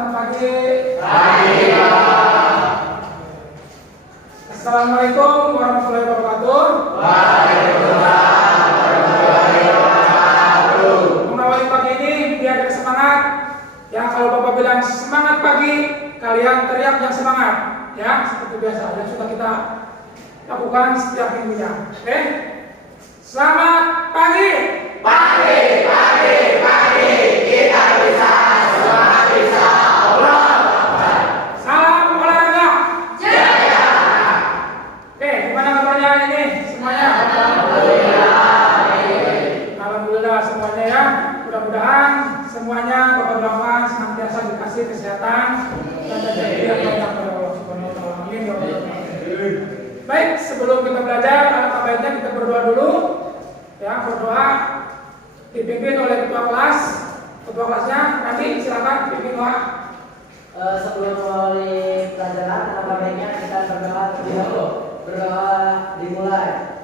selamat pagi. Pagi, Pak. Assalamualaikum warahmatullahi wabarakatuh. Waalaikumsalam warahmatullahi wabarakatuh. Mengawali pagi ini biar kita semangat. Ya, kalau Bapak bilang semangat pagi, kalian teriak yang semangat. Ya, seperti biasa yang sudah kita lakukan setiap minggunya. Oke? Selamat pagi. Pagi, kita bisa, semua bisa. Allah Akbar. Salam olahraga. Jaya. Oke, gimana kabarnya ini semuanya? Alhamdulillah semuanya ya. Mudah-mudahan semuanya Bapak doakan senantiasa dikasih kesehatan dan rezeki yang banyak oleh Allah Subhanahu wa taala. Amin ya rabbal alamin. Baik, sebelum kita belajar, alangkah baiknya kita berdoa dulu. Ya, berdoa dipimpin oleh ketua kelas. Ketua kelasnya nanti silakan pimpin doa. Sebelum mulai pelajaran, alangkah baiknya kita berdoa terlebih dahulu. Berdoa dimulai.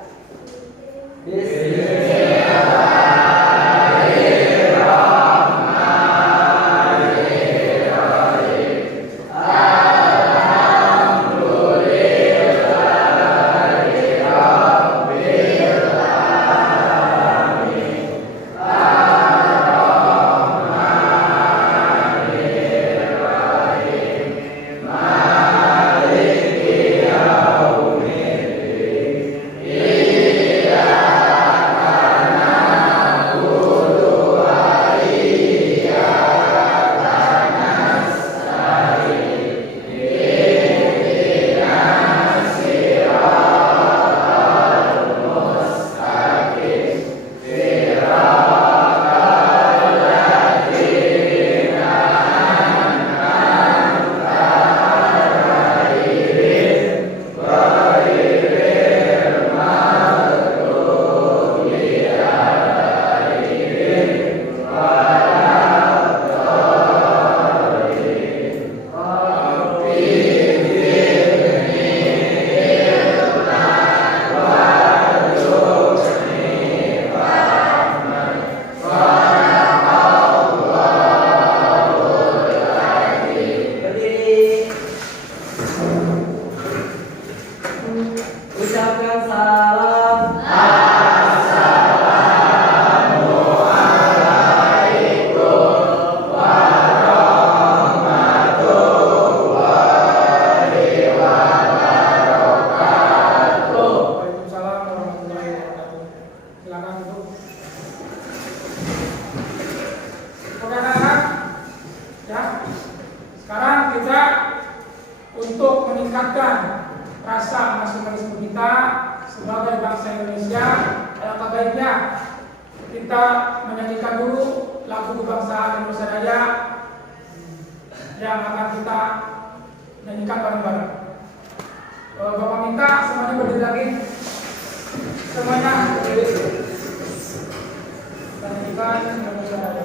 Ucapkan salam. Waalaikumsalam warahmatullahi wabarakatuh. Silakan duduk. Oke anak-anak, ya. Sekarang kita untuk meningkatkan rasa nasionalisme kita sebagai bangsa Indonesia, alangkah baiknya kita menyanyikan dulu lagu kebangsaan Indonesia Raya yang akan kita nyanyikan bareng-bareng. Bapak minta semuanya berdiri lagi. Semuanya berdiri. Kita nyanyikan Indonesia Raya.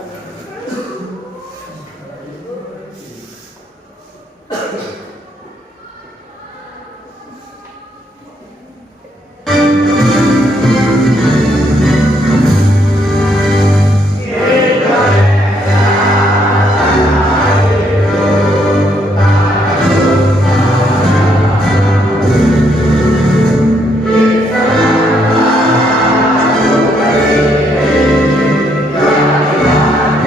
Kita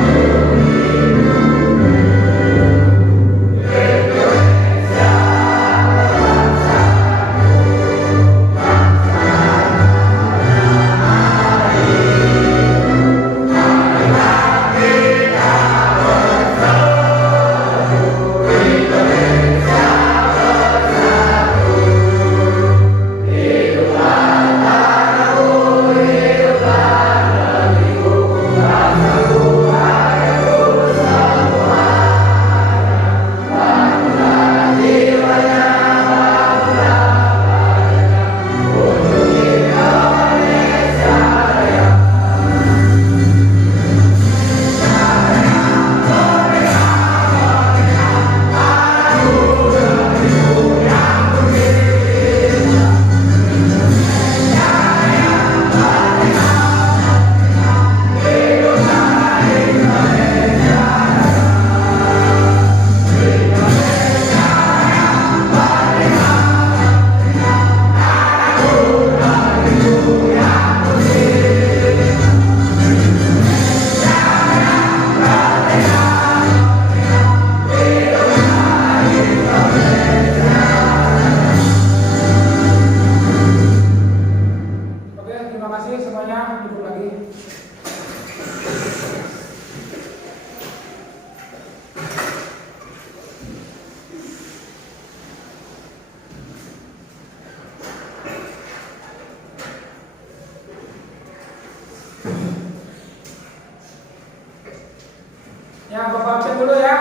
Ya, Bapak absen dulu ya.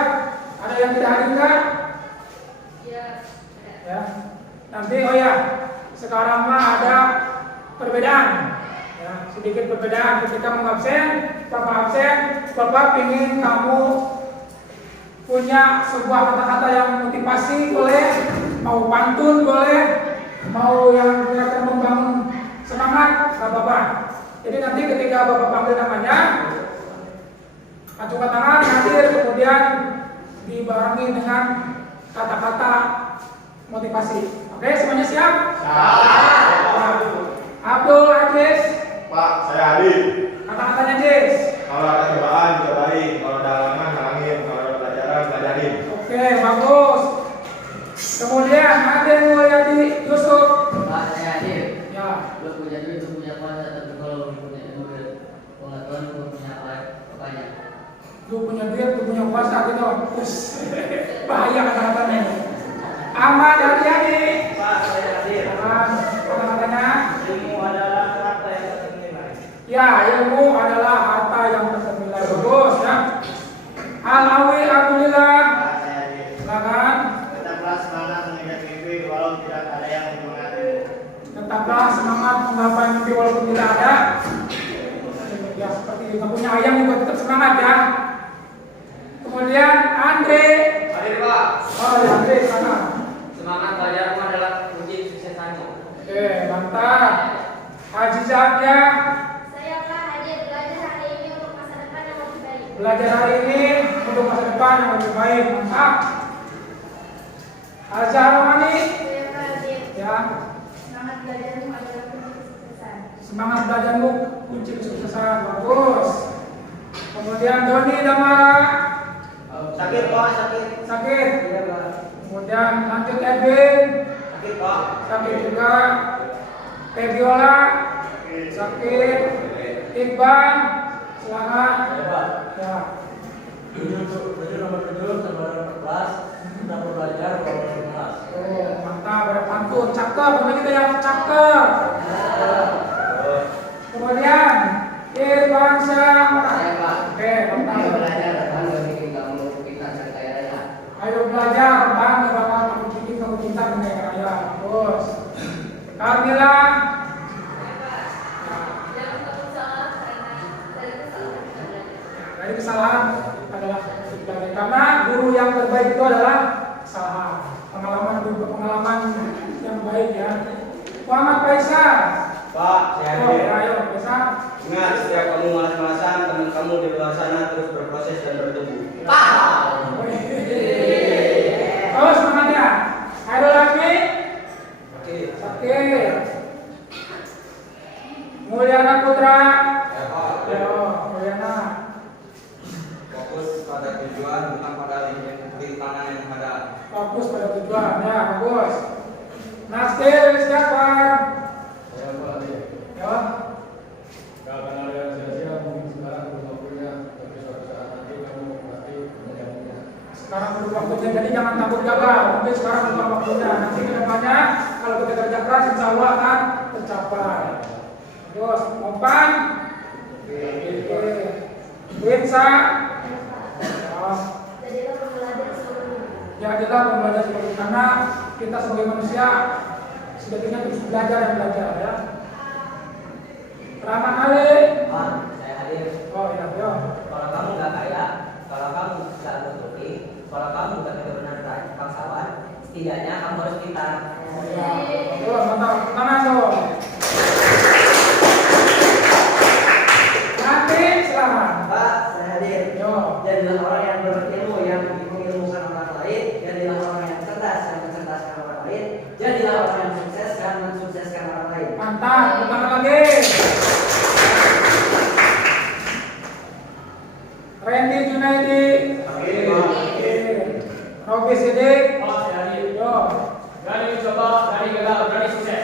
Ada yang tidak hadir enggak? Iya. Ya. Nanti oh ya, sekarang mah ada perbedaan. Ya, sedikit perbedaan ketika mau absen, Bapak absen, Bapak ingin kamu punya sebuah kata-kata yang motivasi boleh, mau pantun boleh, mau yang kira-kira membangun semangat, nggak apa-apa. Jadi nanti ketika Bapak panggil namanya, acungkan tangan, hadir, kemudian dibarengi dengan kata-kata motivasi. Oke, semuanya siap? Siap. Abdul Aziz. Pak, saya hadir. Kata-katanya Jis. Kalau ada cobaan, cobain. Kalau ada halangan, halangin. Kalau ada pelajaran, pelajarin. Oke, bagus. Kemudian Aden Mulyadi Yusuf. Pak, saya hadir. Ya. Lu punya duit, lu punya kuasa, tapi kalau lu punya mobil pengetahuan, lu punya banyak. Lu punya duit, lu punya kuasa gitu. Terus bahaya kata-katanya. Ahmad Hadiani. Pak, saya hadir. Kata-katanya. Ilmu adalah harta yang ternilai. Ya, ilmu adalah harta yang ternilai. Bagus ya. Alawi Abdulillah. Pak, saya hadir. Silakan. Tetaplah semangat mengejar mimpi walau tidak ada yang menyemangati. Tetaplah semangat menggapai mimpi walaupun tidak ada. Ya, seperti nggak punya ayam juga tetap semangat ya. Kemudian Andre. Hadir Pak. Oh, ya, Andre sana. Semangat belajarmu adalah kunci suksesmu. Oke, mantap. Haji Zahya. Saya telah hadir belajar hari ini untuk masa depan yang lebih baik. Belajar hari ini untuk masa depan yang lebih baik. Mantap. Azhar Romani. Saya telah hadir. Ya, Semangat belajarmu adalah kunci kesuksesan. semangat belajarmu kunci kesuksesan. Bagus. Kemudian Doni Damara. Sakit, Pak, sakit. Sakit. Iya, Pak. Kemudian lanjut Edwin. Sakit, Pak. Sakit juga. Febiola. Sakit. Iqbal. Silakan. Ya. Tujuh nomor 7 sama kelas, kita belajar kalau di kelas. Oh, mantap, ada pantun, cakep, namanya kita yang cakep. Kemudian Irfan Syah. Saya, Pak. Oke, mantap. Ayo belajar, kan gak bikin kamu kita kaya raya. Ayo belajar, bang, bakal kamu bikin kamu cinta dengan raya. Terus, Carmila. Jangan takut salah karena dari kesalahan kita belajar. Dari kesalahan adalah dari karena guru yang terbaik itu adalah kesalahan. Pengalaman yang baik ya. Muhammad Faisal. Pak, saya Oh, hadir. ya, ayo Faisal. Ingat, setiap kamu malas-malasan, teman kamu di luar sana terus berproses dan bertumbuh. Oh, semangatnya. Ayo lagi. Sakit. Mulyana Putra. Yo, Mulyana. Fokus pada tujuan bukan pada rintangan yang ada. Fokus pada tujuan. Ya, bagus. Nasir Jafar. Yo. Gak akan ada yang sia-sia, mungkin sekarang belum waktunya, tapi suatu saat nanti kamu pasti menjadinya. Sekarang belum waktunya, jadi jangan takut gagal. Mungkin sekarang belum waktunya. Nanti kedepannya kalau kita kerja keras, insya Allah akan tercapai. Terus, Mopan. Winsa. Jadilah pembelajar seluruh dunia. Jadilah pembelajar seperti karena kita sebagai manusia sejatinya terus belajar dan belajar ya. Rahman Ali. Pak, saya hadir. Oh iya, yo. Kalau kamu nggak kaya, kalau kamu nggak bertuki, kalau kamu nggak benar-benar bangsawan, setidaknya kamu harus pintar. Ya. Yo, mantap. Tangan dong. Nanti silakan. Pak, saya hadir. Yo. Jadilah orang yang berilmu, yang mengilmukan orang lain. Jadilah orang yang cerdas, yang mencerdaskan orang lain. Jadilah orang yang sukses, yang mensukseskan orang lain. Mantap. Tangan lagi. Randy Junaidi. Robi Sidik. Yo. Berani coba, berani gagal, berani sukses.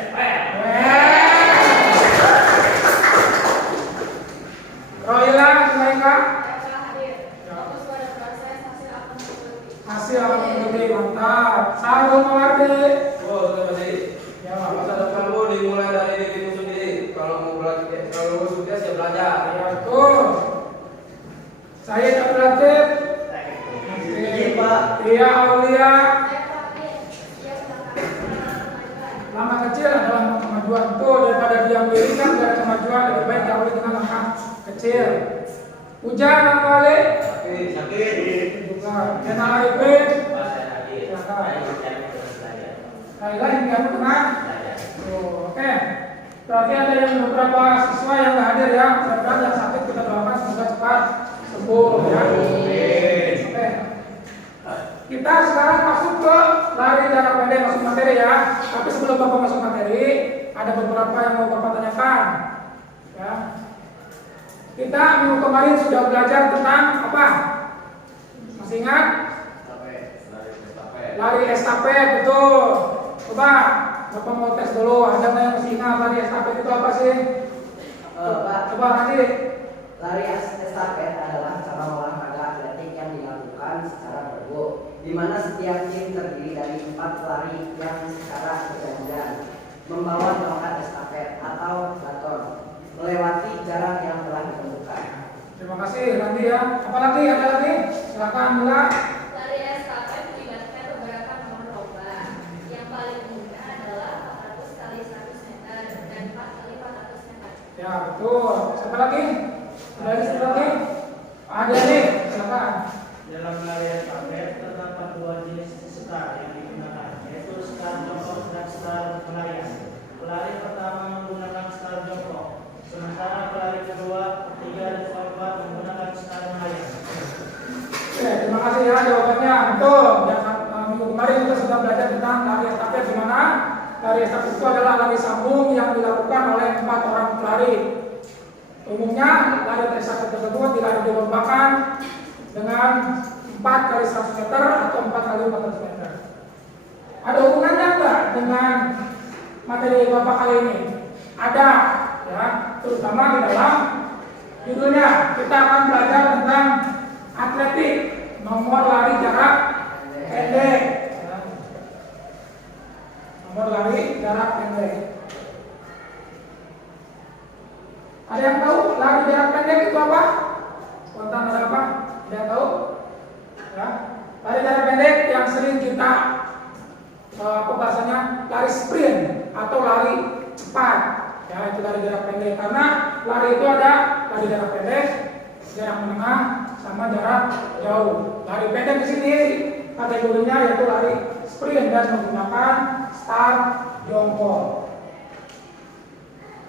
Royla Zulaika. Saya telah hadir. Fokus pada proses hasil akan mengikuti. Hasil akan menjadi mantap. Sarul Mawardi. Oh, teman jadi. Ya, Masa depanmu dimulai dari dirimu sendiri. Kalau mau belajar, kalau mau sukses ya belajar. ya betul. Saya Abdul Latif. kecil. Hujan kali. Sakit. Juga. Kenal Arifin. Sakit. Laila impian tenang. Oke. Berarti ada yang beberapa siswa yang nggak hadir ya. Mudah-mudahan yang sakit kita doakan semoga cepat sembuh ya. Oke. Kita sekarang masuk ke lari jarak pendek, masuk materi ya. Tapi sebelum Bapak masuk materi, ada beberapa yang mau Bapak tanyakan. Ya. Kita minggu kemarin sudah belajar tentang apa? Masih ingat? Lari estafet, betul. Coba Bapak mau tes dulu. Ada nggak yang masih ingat lari estafet itu apa sih? Pak, Coba nanti. lari estafet adalah cabang olahraga atletik yang dilakukan secara bergu, di mana setiap tim terdiri dari 4 pelari yang secara bergantian membawa tongkat estafet atau baton melewati jarak yang telah ditentukan. Terima kasih nanti ya. Apa lagi? Ada lagi? Silakan Mila. Lari estafet melibatkan beberapa nomor lomba. Yang paling mudah adalah 400 kali 100 meter dan 4 kali 400 meter. Ya betul. Siapa lagi? Ada lagi? Siapa lagi? Ada nih. Silakan. Dalam lari estafet terdapat 2 jenis start yang digunakan, yaitu start jongkok dan start pelarian. Pelari pertama menggunakan start jongkok, sementara pelari kedua, ketiga, dan keempat menggunakan start melarian. Oke, terima kasih ya jawabannya. Betul. Dan minggu kemarin kita sudah belajar tentang lari estafet di mana lari estafet itu adalah lari sambung yang dilakukan oleh 4 orang pelari. Umumnya lari estafet tersebut dilombakan dengan 4 kali 100 meter atau 4 kali 400 meter. Ada hubungannya enggak dengan materi Bapak kali ini? Ada, ya, terutama di dalam judulnya kita akan belajar tentang atletik, nomor lari jarak pendek. Ya. Nomor lari jarak pendek. Ada yang tahu lari jarak pendek itu apa? Spontan ada apa? Ada yang tahu? Ya. Lari jarak pendek yang sering kita apa bahasanya lari sprint atau lari cepat. Ya, itu lari jarak pendek. Karena lari itu ada lari jarak pendek, jarak menengah, sama jarak jauh. Lari pendek di sini kategorinya yaitu lari sprint dan menggunakan start jongkok.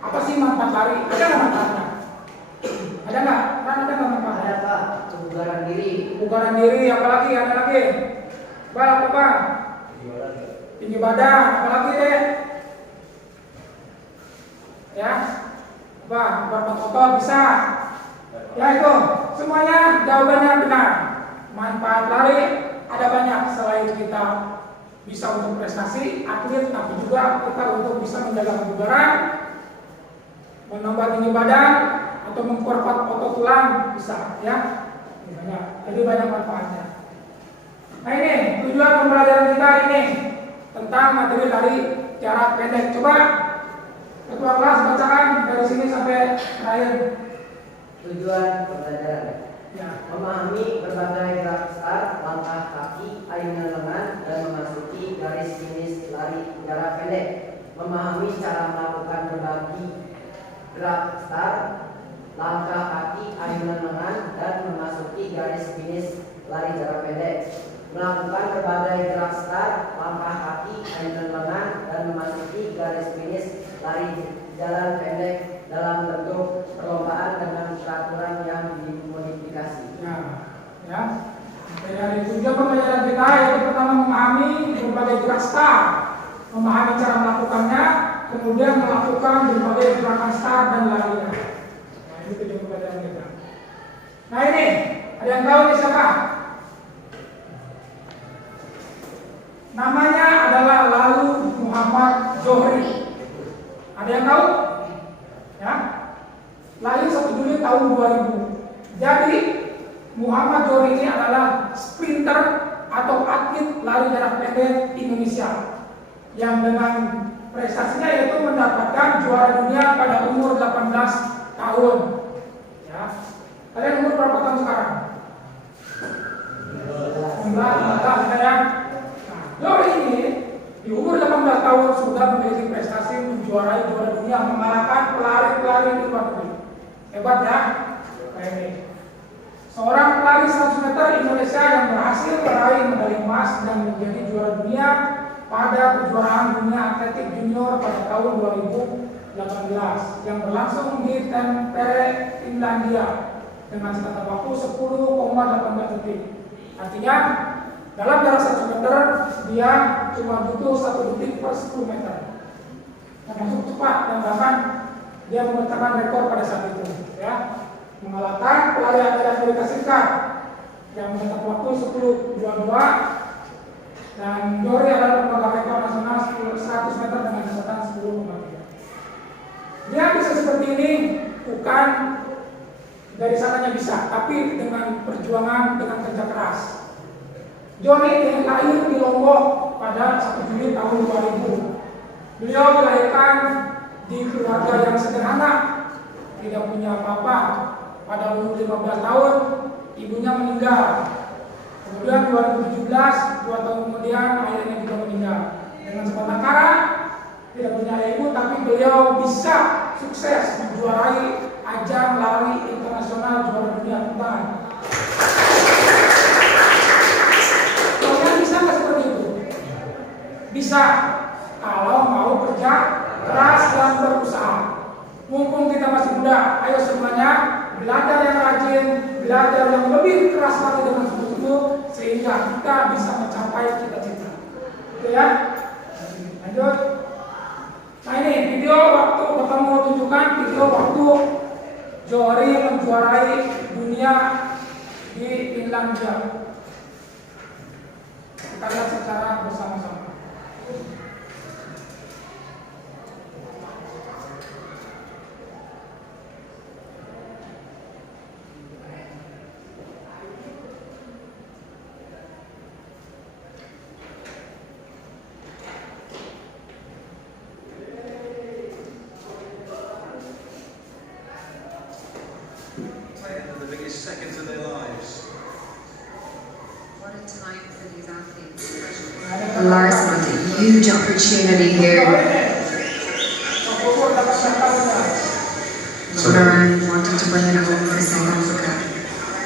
Apa sih manfaat lari? Ada nggak manfaatnya? Ada nggak? Kan ada nggak manfaatnya? Ada Pak, kebugaran diri. Kebugaran diri, apalagi ada lagi? Apa? Tinggi badan, apalagi deh? Ya, berapa otot bisa? Ya itu, semuanya jawabannya benar. Manfaat lari ada banyak selain kita bisa untuk prestasi atlet, tapi juga kita untuk bisa menjaga kebugaran, menambah tinggi badan atau memperkuat otot tulang bisa, ya. Ini banyak, jadi banyak manfaatnya. Nah ini tujuan pembelajaran kita ini tentang materi lari jarak pendek. Coba ketua kelas bacakan dari sini sampai terakhir. Tujuan pembelajaran: Ya. memahami berbagai gerak start, langkah kaki, ayunan lengan, dan memasuki garis finish lari jarak pendek. Memahami cara melakukan berbagai gerak start, langkah kaki, ayunan lengan, dan memasuki garis finish lari jarak pendek. Melakukan berbagai gerak start, langkah kaki, ayunan lengan, dan memasuki garis finish lari jalan pendek dalam bentuk perlombaan dengan peraturan yang dimodifikasi. Ya. Dari tujuan pembelajaran kita yaitu pertama memahami berbagai gerak start, memahami cara melakukannya, kemudian melakukan berbagai gerakan start dan larinya. Nah ini tujuan pembelajaran kita. Nah ini ada yang tahu nih siapa? Namanya adalah Lalu Muhammad Zohri. Ada yang tahu? Ya. Lahir 1 Juli tahun 2000. Jadi Muhammad Zohri ini adalah sprinter atau atlet lari jarak pendek Indonesia yang dengan prestasinya yaitu mendapatkan juara dunia pada umur 18 tahun. Ya. Kalian umur berapa tahun sekarang? 19 ya. Zohri ini di umur 18 tahun sudah memiliki prestasi menjuarai juara dunia, mengalahkan pelari-pelari di luar negeri. Hebat ya. ini. Seorang pelari 100 meter Indonesia yang berhasil meraih medali emas dan menjadi juara dunia pada kejuaraan dunia atletik junior pada tahun 2018 yang berlangsung di Tampere, Finlandia dengan catatan waktu 10,18 detik. Artinya dalam jarak 100 meter dia cuma butuh 1 detik per 10 meter. Termasuk cepat dan bahkan dia memecahkan rekor pada saat itu, ya. Mengalahkan pelari dari Amerika Serikat yang mencetak waktu 10.22 dan Jory adalah pemegang rekor nasional 100 meter dengan catatan 10,3. Dia bisa seperti ini bukan dari sananya bisa, tapi dengan perjuangan, dengan kerja keras. Jory lahir di Lombok pada 1 Juli tahun 2000. Beliau dilahirkan di keluarga yang sederhana, tidak punya apa-apa. Pada umur 15 tahun, ibunya meninggal. Kemudian 2017, 2 tahun kemudian ayahnya juga meninggal. Dengan sebatang kara, tidak punya ibu, tapi beliau bisa sukses menjuarai ajang lari internasional juara dunia tuntan. Kalian bisa nggak seperti itu? Bisa, kalau mau kerja keras dan berusaha. Mumpung kita masih muda, ayo semuanya belajar yang rajin, belajar yang lebih keras lagi dengan sungguh-sungguh sehingga kita bisa mencapai cita-cita. Oke ya? Lanjut. Nah ini video waktu Bapak mau tunjukkan video waktu Jory menjuarai dunia di Finlandia. Kita lihat secara bersama-sama. The biggest seconds of their lives. What a time for these athletes. Larson with a huge opportunity here. Moran wanting to bring it home for South Africa.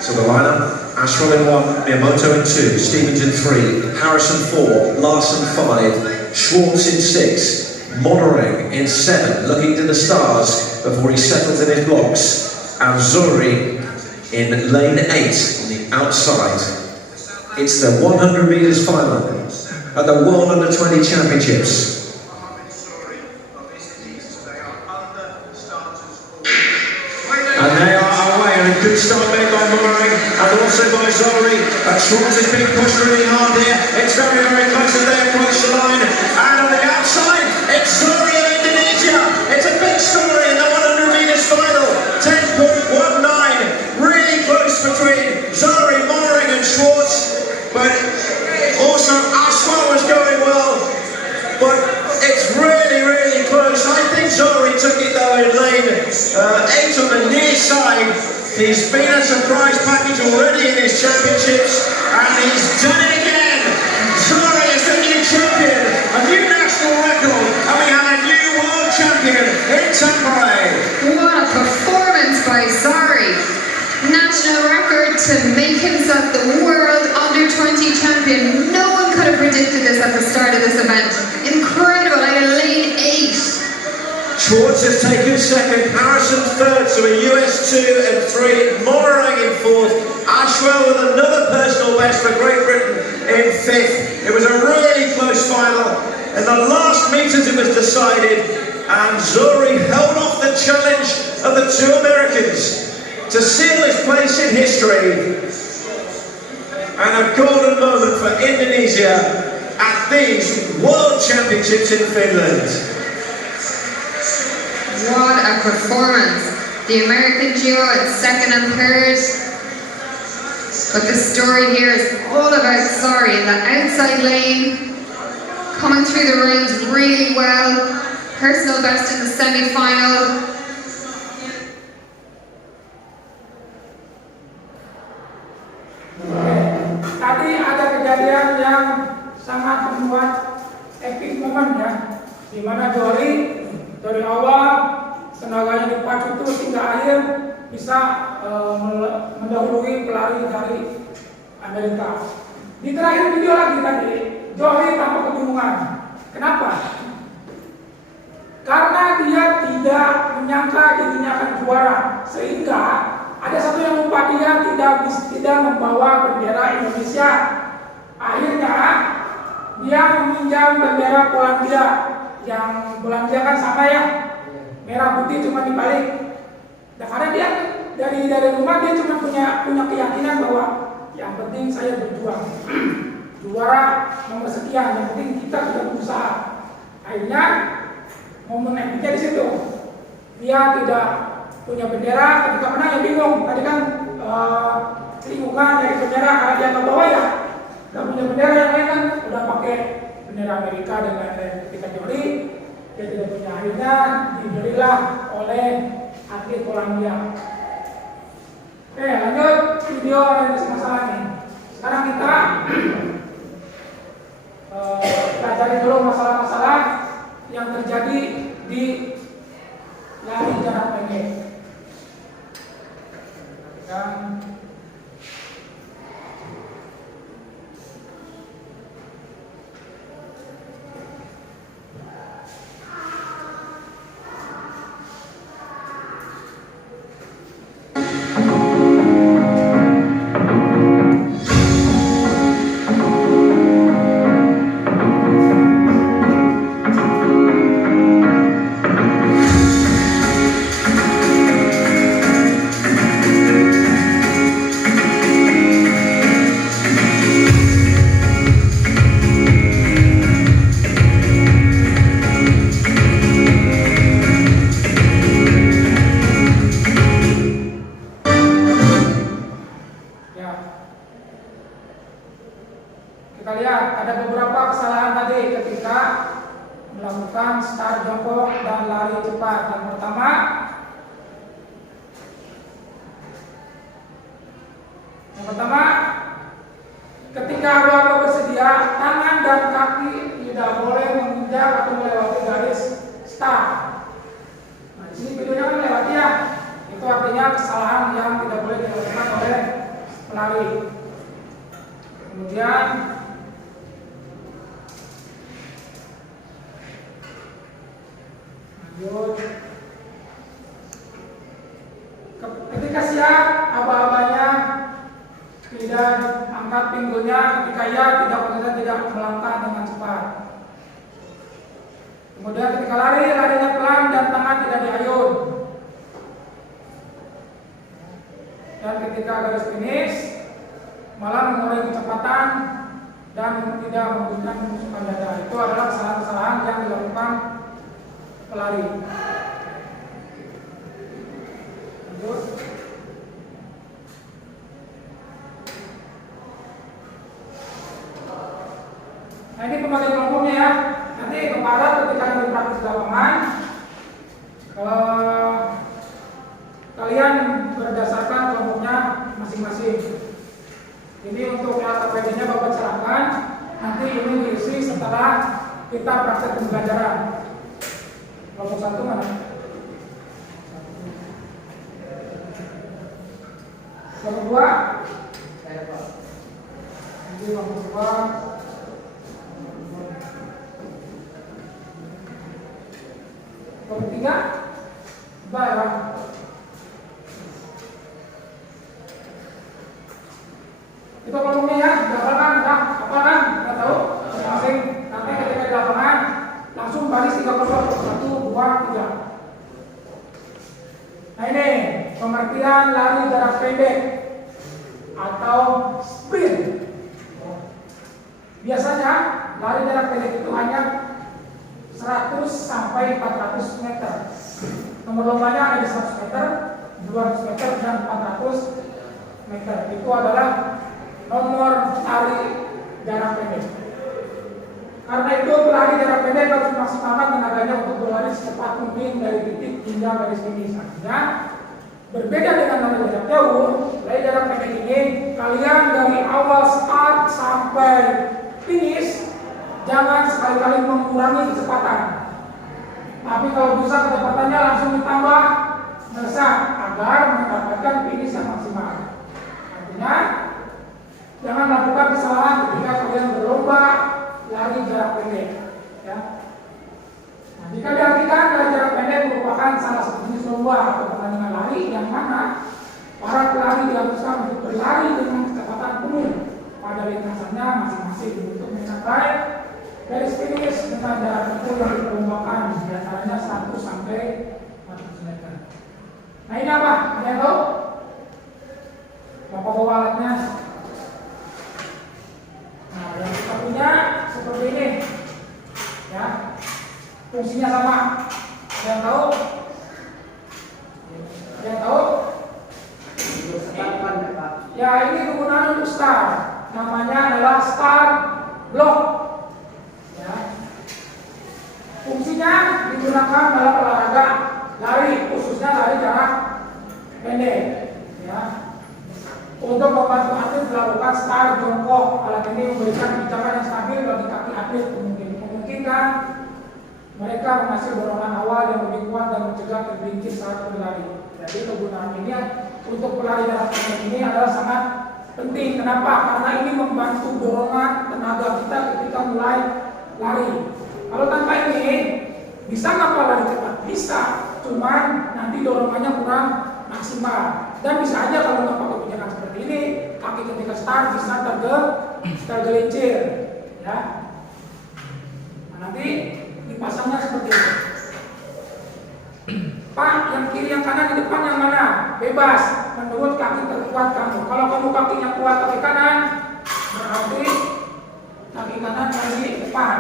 So the lineup: Ashwell in 1, Miyamoto in 2, Stevens in 3, Harrison 4, Larson 5, Schwartz in 6, Mottering in 7, looking to the stars before he settles in his blocks, and Zuri in lane 8 on the outside. It's the 100 metres final at the World Under-20 Championships. And they are away, and a good start made by Mottering and also by Zuri. Schwartz is being pushed really hard here. It's very, very close as they approach the line. And on the outside, it's Zuri of Indonesia. It's a big story in the 100 metres final. 10.19, really close between Zuri, Mottering and Schwartz. But also Ashwell was going well. But it's really, really close. I think Zuri took it though in lane 8 on the near side. He's been a surprise package already in his championships, and he's done it again. Zuri is the new champion, a new national record, and we have a new world champion in Tampere. What a performance by Zuri. National record to make himself the world under-20 champion. No one could have predicted this at the start of this event. Incredible, out of lane 8. Schwartz has taken second, Harrison third, so a US 2 and 3, Mottering in fourth, Ashwell with another personal best for Great Britain in fifth. It was a really close final. In the last meters it was decided, and Zuri held off the challenge of the two Americans to seal his place in history, and a golden moment for Indonesia at these World Championships in Finland. What a performance. The American duo in second and third. But the story here is all about Zuri in the outside lane, coming through the range really well. Personal best in the semi-final. Tadi ada kejadian yang sangat membuat epic moment ya, di mana Jory dari awal tenaganya dipacu terus hingga akhir bisa mendahului pelari dari Amerika. Di terakhir video lagi tadi, Johri tampak kebingungan. Kenapa? Karena dia tidak menyangka dirinya akan juara, sehingga ada satu yang lupa, dia tidak membawa bendera Indonesia. Akhirnya dia meminjam bendera Polandia, yang Polandia kan sama ya, merah putih cuma dibalik. Dan karena dia dari rumah dia cuma punya keyakinan bahwa yang penting saya berjuang, juara nomor sekian, yang penting kita sudah berusaha. Akhirnya momen epicnya di situ. Dia tidak punya bendera, ketika menang ya bingung. Tadi kan lingkungan dari bendera karena dia nggak bawa ya, nggak punya bendera, yang lain kan udah pakai bendera Amerika dan lain-lain. Ketika Johri dia tidak punya, akhirnya diberilah oleh atlet Polandia. Oke, lanjut video orientasi masalah ini. Sekarang kita pelajari dulu masalah-masalah yang terjadi di lari jarak pendek. Dan kita lihat ada beberapa kesalahan tadi ketika melakukan start jongkok dan lari cepat. Yang pertama, ketika aba-aba bersedia, tangan dan kaki tidak boleh menginjak atau melewati garis start. Nah, di sini videonya kan melewati ya. Itu artinya kesalahan yang tidak boleh dilakukan oleh pelari. Kemudian ketika siap, aba-abanya tidak angkat pinggulnya, ketika ia tidak melangkah dengan cepat. Kemudian ketika larinya pelan dan tangan tidak diayun. Dan ketika garis finish malah mengurangi kecepatan dan tidak memberikan menusukkan dada. Itu adalah kesalahan-kesalahan yang dilakukan pelari. Lanjut. Nah, ini pembagian kelompoknya ya. Nanti kepada ketika di praktis lapangan, kalian berdasarkan kelompoknya masing-masing. Ini untuk kelas APD-nya Bapak serahkan. Nanti ini diisi setelah kita praktek pembelajaran. Kelompok 1 mana? Kelompok 2? Ini kelompok 2. Kelompok 3? Baik. Itu kelompoknya ya, dihafalkan, hafalkan, nggak tahu, masing-masing. Nanti ketika di lapangan langsung baris 3 kelompok, 1, 2, 3. Nah ini pengertian lari jarak pendek atau sprint. Biasanya lari jarak pendek itu hanya 100 sampai 400 meter. Nomor lombanya ada di 100 meter, 200 meter, dan 400 meter. Itu adalah nomor lari jarak pendek. Karena itu pelari jarak pendek harus memaksimalkan tenaganya untuk berlari secepat mungkin dari titik hingga garis finish. Artinya berbeda dengan lari jarak jauh, lari jarak pendek ini kalian dari awal start sampai finish jangan sekali-kali mengurangi kecepatan. Tapi kalau bisa kecepatannya langsung ditambah melesat agar mendapatkan finish yang maksimal. Artinya jangan lakukan kesalahan ketika kalian berlomba lari jarak pendek. Ya. Nah, jika diartikan lari jarak pendek merupakan salah satu jenis lomba atau pertandingan lari yang mana para pelari diharuskan untuk berlari dengan kecepatan penuh pada lintasannya masing-masing untuk mencapai garis finish dengan jarak tempuh yang diperlombakan di antaranya 100 sampai 400 meter. Nah ini apa? Ada yang tahu? Bapak bawa alatnya. Nah yang kita punya seperti ini, ya. Fungsinya sama. Ada yang tahu? Ada yang tahu? Ya ini kegunaan untuk start. Namanya adalah start block. Ya. Fungsinya digunakan dalam olahraga lari, khususnya lari jarak pendek. Ya. Untuk membantu atlet melakukan start jongkok, alat ini memberikan pijakan yang stabil bagi kaki atlet, memungkinkan mereka menghasilkan dorongan awal yang lebih kuat dan mencegah tergelincir saat berlari. Jadi kegunaan ini untuk pelari jarak pendek ini adalah sangat penting. Kenapa? Karena ini membantu dorongan tenaga kita ketika mulai lari. Kalau tanpa ini, bisa nggak lari cepat? Bisa, cuman nanti dorongannya kurang maksimal. Dan bisa aja kalau nggak pakai pijakan seperti ini, kaki ketika start bisa tergelincir. Ya. Nah, nanti dipasangnya seperti ini. Pak, yang kiri yang kanan di depan yang mana? Bebas, menurut kaki terkuat kamu. Kalau kamu kakinya kuat kaki kanan, berarti kaki kanan di depan.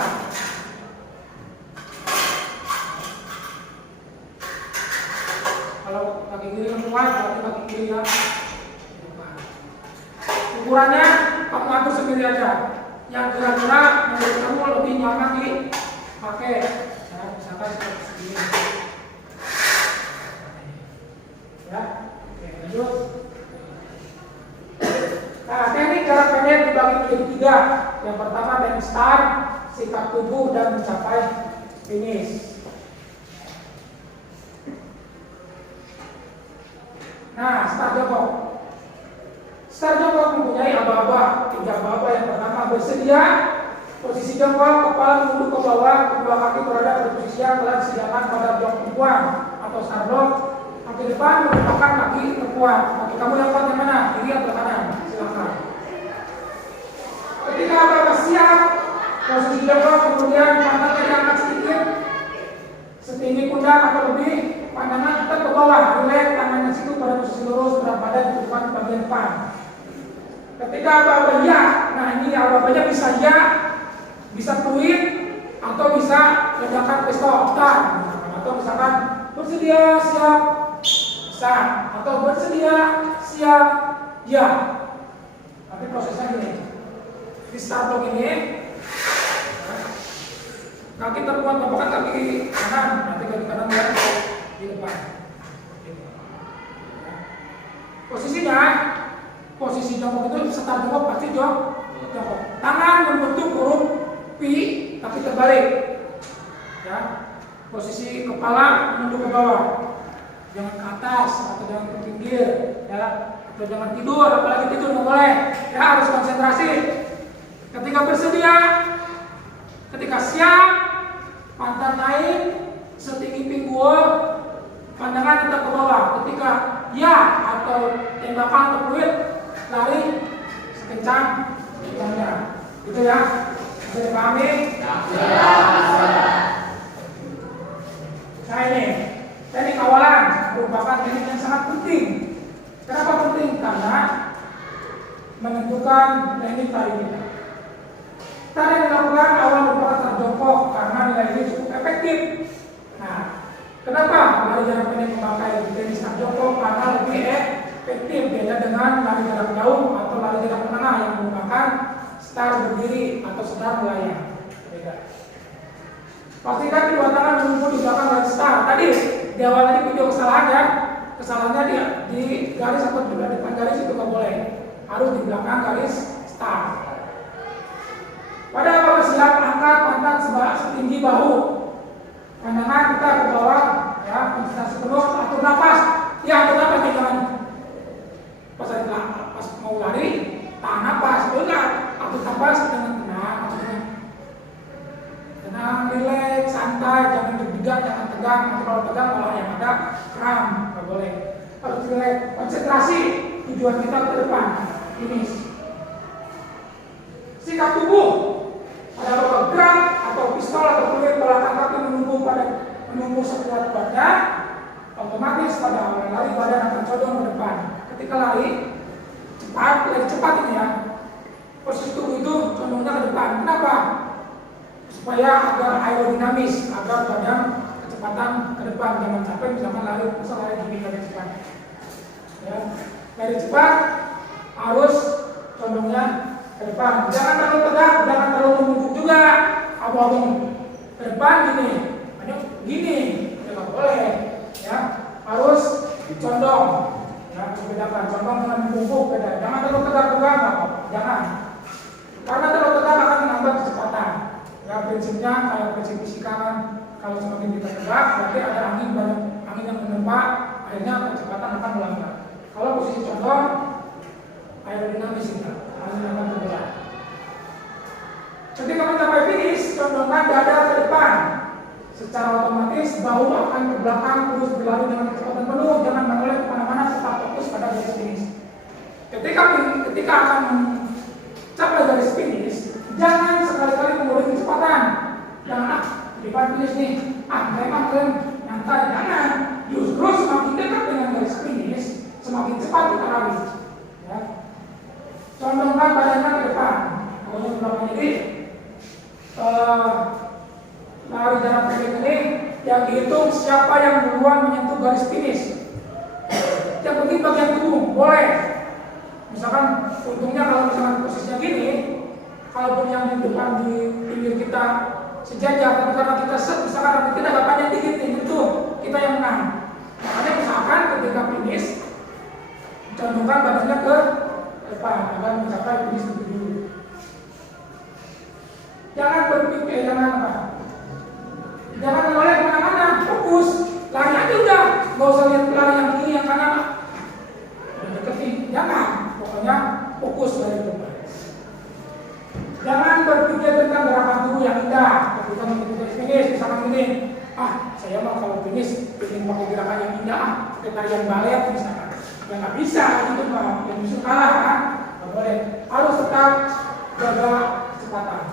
Kalau kaki kiri yang kuat, berarti kaki kiri yang depan. Ukurannya kamu atur sendiri aja. Yang kira-kira menurut kamu lebih nyaman dipakai. Ya, misalkan seperti ini. Ya, oke, lanjut. Nah, teknik jarak pendek dibagi menjadi 3. Yang pertama teknik start, sikap tubuh dan mencapai finish. Nah, start jongkok. Start jongkok mempunyai aba-aba, 3 aba-aba. Yang pertama bersedia, posisi jongkok, kepala menunduk ke bawah, kedua kaki berada pada posisi yang telah disediakan pada blok tumpuan atau start block. Kaki depan merupakan kaki terkuat. Kaki kamu yang kuat yang mana? Kiri atau kanan? Silakan. Ketika Bapak siap, posisi jongkok, kemudian pantatnya diangkat sedikit, setinggi pundak atau lebih, pandangan kita ke bawah, relax, tangannya situ pada posisi lurus, berat badan di depan bagian depan. Ketika Bapak ya, nah ini Bapak bisa ya, bisa fluid, atau bisa ledakan pistol, atau misalkan bersedia, siap, start, atau bersedia, siap, ya. Tapi prosesnya gini, di start block ini kaki terkuat Bapak kan kaki kanan, nanti kaki kanan ya di depan. Posisinya, posisi jongkok itu start jongkok pasti jongkok. Tangan membentuk huruf P tapi terbalik. Ya. Posisi kepala menunduk ke bawah. Jangan ke atas atau jangan ke pinggir, ya. Atau jangan tidur, apalagi tidur nggak boleh. Ya harus konsentrasi. Ketika bersedia, ketika siap, pantat naik setinggi pinggul, pandangan tetap ke bawah. Ketika ya atau tembakan atau fluid, lari sekencang-kencangnya. Gitu ya. Bisa dipahami? Ya. Nah ini, teknik awalan merupakan teknik yang sangat penting. Kenapa penting? Karena menentukan teknik lari kita. Cara yang dilakukan awal merupakan terjongkok karena nilai ini cukup efektif. Nah, kenapa lari jarak pendek memakai teknik terjongkok? Karena lebih efektif beda dengan lari jarak jauh atau lari jarak menengah yang menggunakan start berdiri atau start melayang. Beda. Pastikan kedua tangan mengumpul di belakang garis start. Tadi di awal tadi video kesalahan ya, kesalahannya di garis atau di depan garis itu nggak boleh, harus di belakang garis start. Pada awal siap, angkat pantat setinggi bahu, pandangan kita ke bawah, ya konsentrasi penuh, atur nafas Ya, kenapa jangan pas mau lari, tahan napas, enggak, atau napas dengan tenang, tenang, rileks, santai, jangan deg-degan, jangan tegang, nanti kalau tegang malah yang ada kram, nggak boleh. Harus rileks, konsentrasi, tujuan kita ke depan, finish. Sikap tubuh, ada luka gerak atau pistol atau peluit belakang kaki menunggu sekuat badan, otomatis pada awal lari badan akan condong ke depan. Ketika lari cepat ini ya, posisi tubuh itu condongnya ke depan. Kenapa? Supaya agar aerodinamis, agar badan kecepatan ke depan, jangan sampai misalkan lari gini lari cepat. Ya, lari cepat harus condongnya ke depan. Jangan terlalu tegak, jangan terlalu menunduk juga. Abang ke depan gini, hanya gini, nggak boleh. Ya, harus condong. Ya, bedakan condong dengan membungkuk beda. Jangan terlalu tegak juga, jangan. Karena terlalu tegak akan menambah kecepatan. Ya, prinsipnya kayak prinsip fisika kan, kalau semakin kita tegak, berarti ada angin yang menempa, akhirnya kecepatan akan melambat. Kalau posisi condong, aerodinamis kita, angin akan bergerak. Ketika mencapai finish, condongkan dada ke depan. Secara otomatis bahu akan ke belakang terus berlari dengan kecepatan penuh, jangan menoleh kemana-mana, tetap fokus pada garis finish. Ketika akan mencapai garis finish, jangan sekali-kali mengurangi kecepatan. Jangan di depan finish nih, memang keren nyantai, jangan. Justru semakin dekat dengan garis finish, semakin cepat kita lari. Ya. Condongkan badannya ke depan, pokoknya ke belakang. Jadi lari jarak pendek ini yang dihitung siapa yang duluan menyentuh garis finish. Yang penting bagian tubuh boleh. Misalkan untungnya kalau misalkan posisinya gini, kalaupun yang di depan di pinggir kita sejajar, tapi karena kita misalkan rambut kita agak panjang dikit nih, itu kita yang menang. Makanya misalkan ketika finish, condongkan badannya ke depan agar mencapai finish lebih dulu. Jangan berpikir, jangan menoleh kemana-mana, fokus, lari aja udah, nggak usah lihat lari yang kiri yang kanan, udah deketin, jangan, pokoknya fokus dari depan. Jangan berpikir tentang gerakan tubuh yang indah, ketika mengikuti finish, misalkan gini, saya mau kalau finish, ingin pakai gerakan yang indah, pakai tarian balet misalkan, ya nggak bisa, itu mah, yang bisa kalah kan, nggak boleh, harus tetap jaga kecepatan.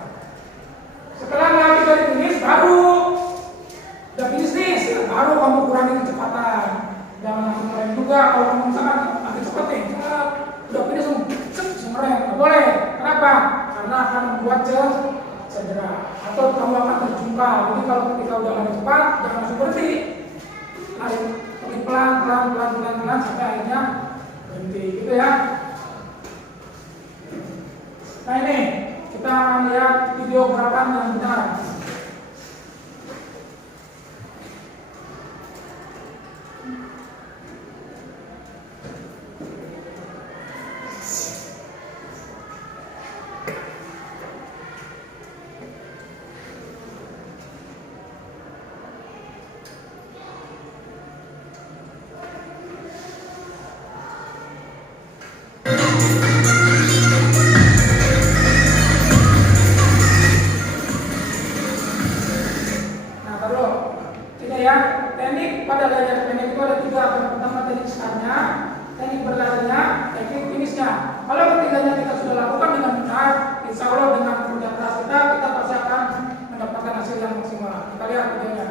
Setelah lari dari finish, baru udah finish nih, baru kamu kurangi kecepatan. Jangan langsung ngerem juga. Kalau kamu misalkan lagi cepet nih, udah finish langsung ngerem, nggak boleh. Kenapa? Karena akan membuat cedera atau kamu akan terjungkal. Jadi kalau ketika udah lari cepat, jangan langsung berhenti. Lari pelan sampai akhirnya berhenti, gitu ya. Nah ini kita akan lihat video gerakan yang benar. Teknik pada gaya pendek itu ada 3. Yang pertama teknik startnya, teknik berlarinya, teknik finishnya. Kalau ketiganya kita sudah lakukan dengan benar, insya Allah dengan kerja keras kita pasti akan mendapatkan hasil yang maksimal. Kita lihat videonya.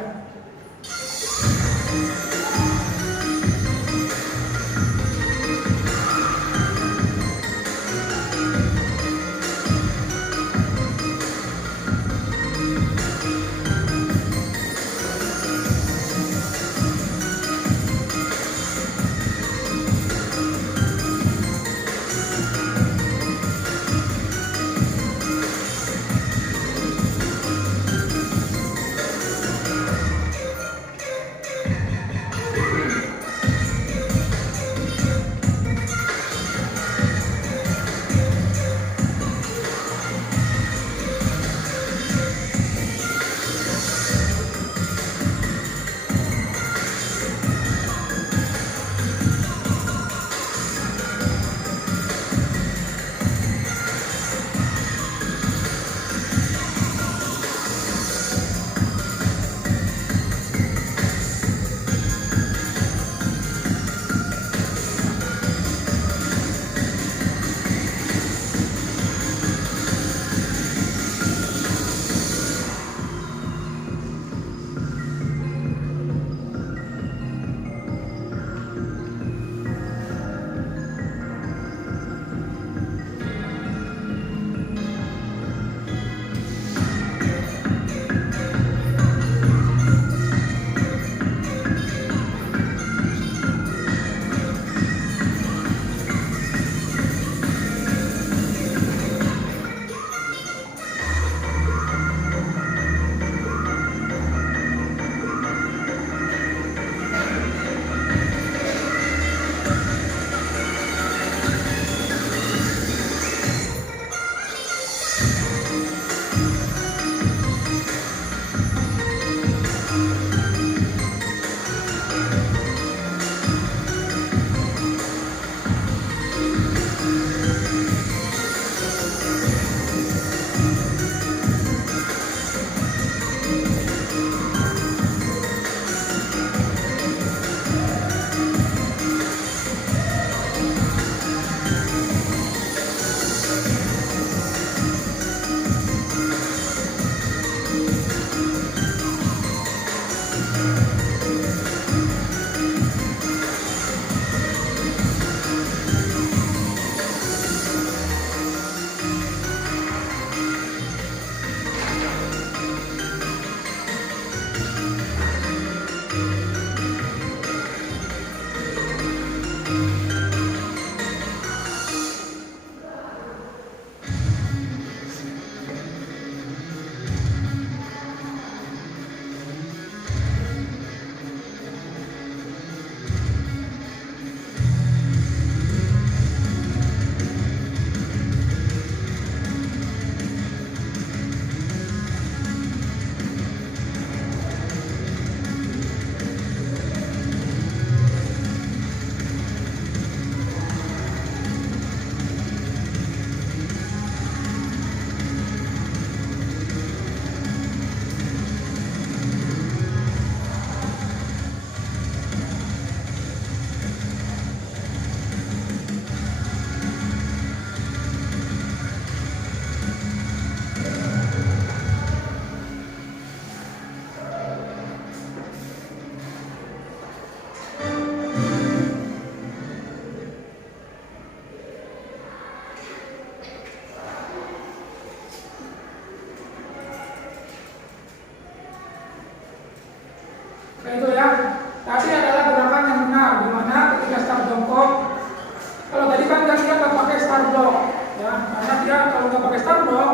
block, ya. Karena dia kalau nggak pakai star block,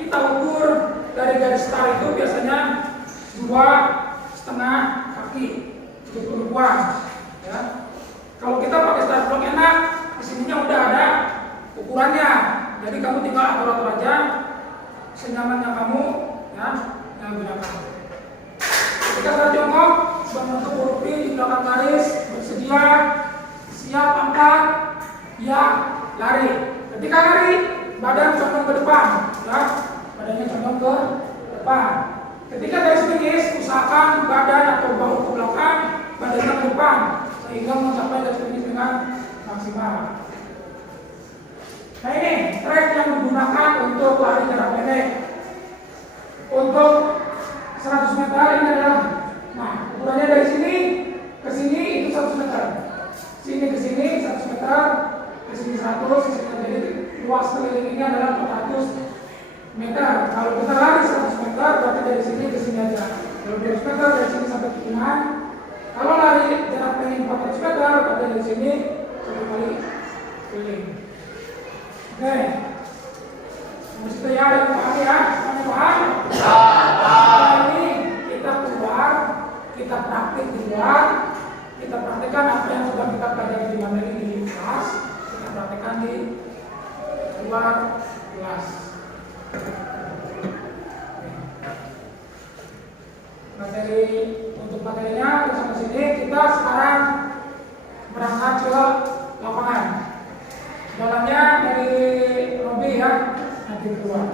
kita ukur dari garis star itu biasanya 2,5 kaki, cukup ukuran, ya. Kalau kita pakai star block enak, di sininya udah ada ukurannya, jadi kamu tinggal atur-atur aja senyamannya kamu, ya, yang gunakan. Ketika saat jongkok, membentuk huruf P di belakang garis, bersedia, siap angkat, ya, lari. Ketika lari, badan condong ke depan, ya, badannya condong ke depan. Ketika garis finish, usahakan badan atau bahu ke belakang, badannya ke depan, sehingga mencapai garis finish dengan maksimal. Nah ini track yang digunakan untuk lari jarak pendek. Untuk 100 meter ini adalah, nah ukurannya dari sini ke sini itu 100 meter, sini ke sini 100 meter, ke sini 100, ke sini, jadi luas keliling ini adalah 400 meter. Kalau kita lari 100 meter berarti dari sini ke sini aja. Kalau 200 meter dari sini sampai tikungan. Kalau lari jarak pendek 400 meter berarti dari sini 1 kali keliling. Oke, mesti ya ada paham ya, semuanya paham? Ini kita keluar, kita praktik di luar, kita praktikkan apa yang sudah kita pelajari di materi di kelas, kita praktikkan di luar kelas. Materi untuk materinya sampai sini, kita sekarang berangkat ke lapangan. Jalannya dari Robi ya, nanti keluar.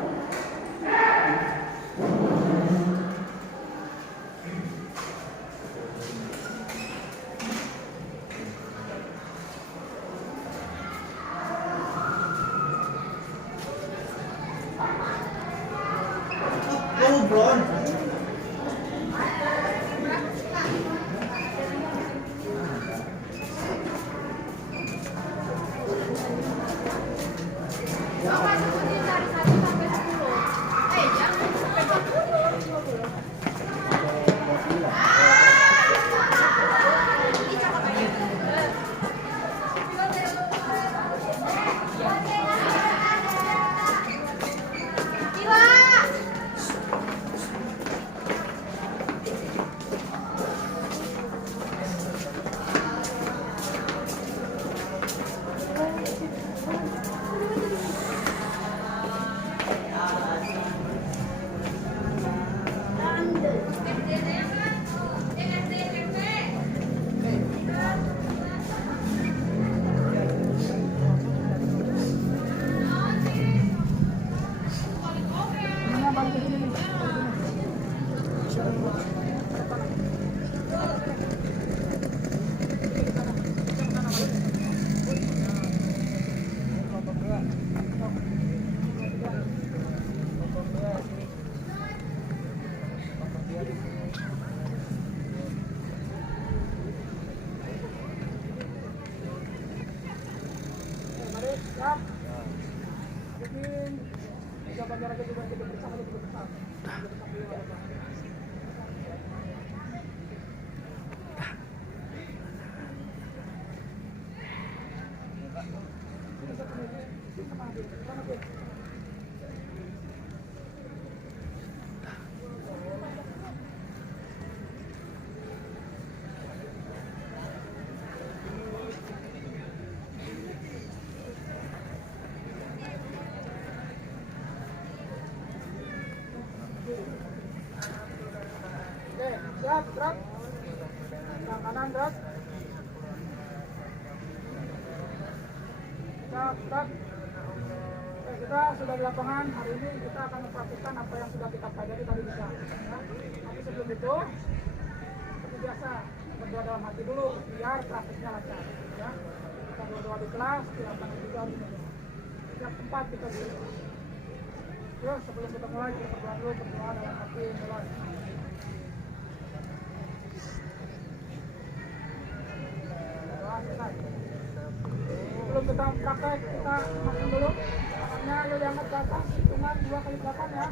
Siap, gerak. Yang kanan gerak. Siap, gerak. Oke, kita sudah di lapangan. Hari ini kita akan mempraktikkan apa yang sudah kita pelajari tadi bisa. Ya. Tapi sebelum itu, seperti biasa, berdoa dalam hati dulu biar praktiknya lancar. Ya. Kita berdoa di kelas, di lapangan juga harus berdoa. Setiap tempat kita berdoa. Yuk, sebelum kita mulai, kita berdoa dulu, berdoa dalam hati mulai. Sebelum kita praktek, kita makan dulu. Makannya yuk diangkat ke atas. Hitungan 2 kali 8 ya.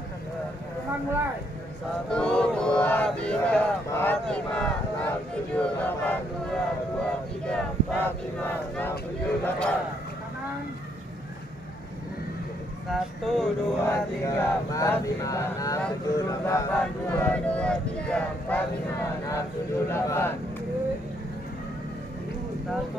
Hitungan mulai. 1, 2, 3, 4, 5, 6, 7, 8, 2, 3, 4, 5, 6, 7, 8. Kanan. 1, 2, 3, 4, 5, 6, 7, 8. 2, 2, 3, 4, 5, 6, 7, 8. 1,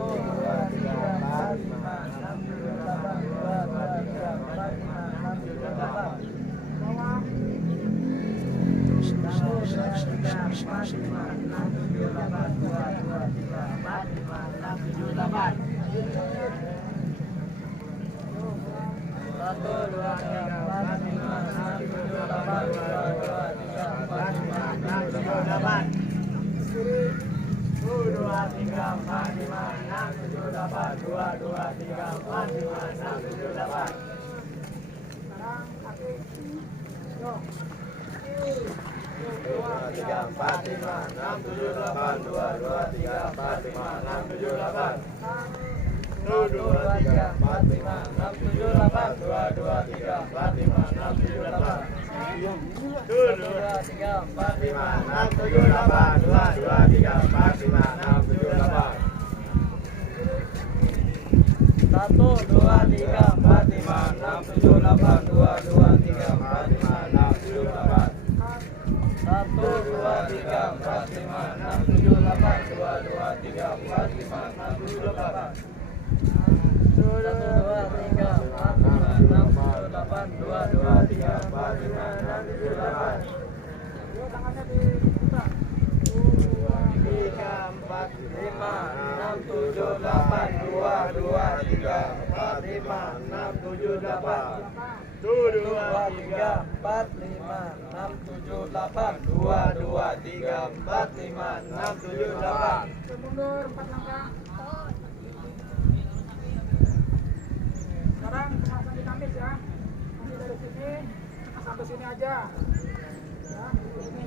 2, 3, 4, 5, 6, 7, 8. 2, 2, 3, 4, 5, 6, 7, 8. Mundur 4 langkah. Sekarang langsung dinamis ya. Nanti dari sini sampai sini aja. Ya, sini.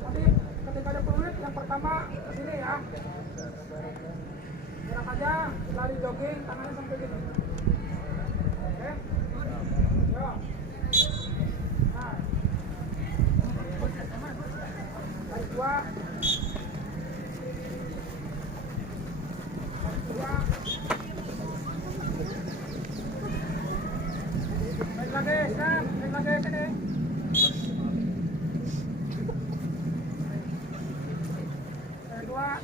Nanti ketika ada peluit yang pertama ke sini ya. Gerak aja, lari jogging, tangannya sampai gini. Oke. Yo. Nah. Lari 2. Naik lagi, Sam. Naik lagi sini. Naik 2.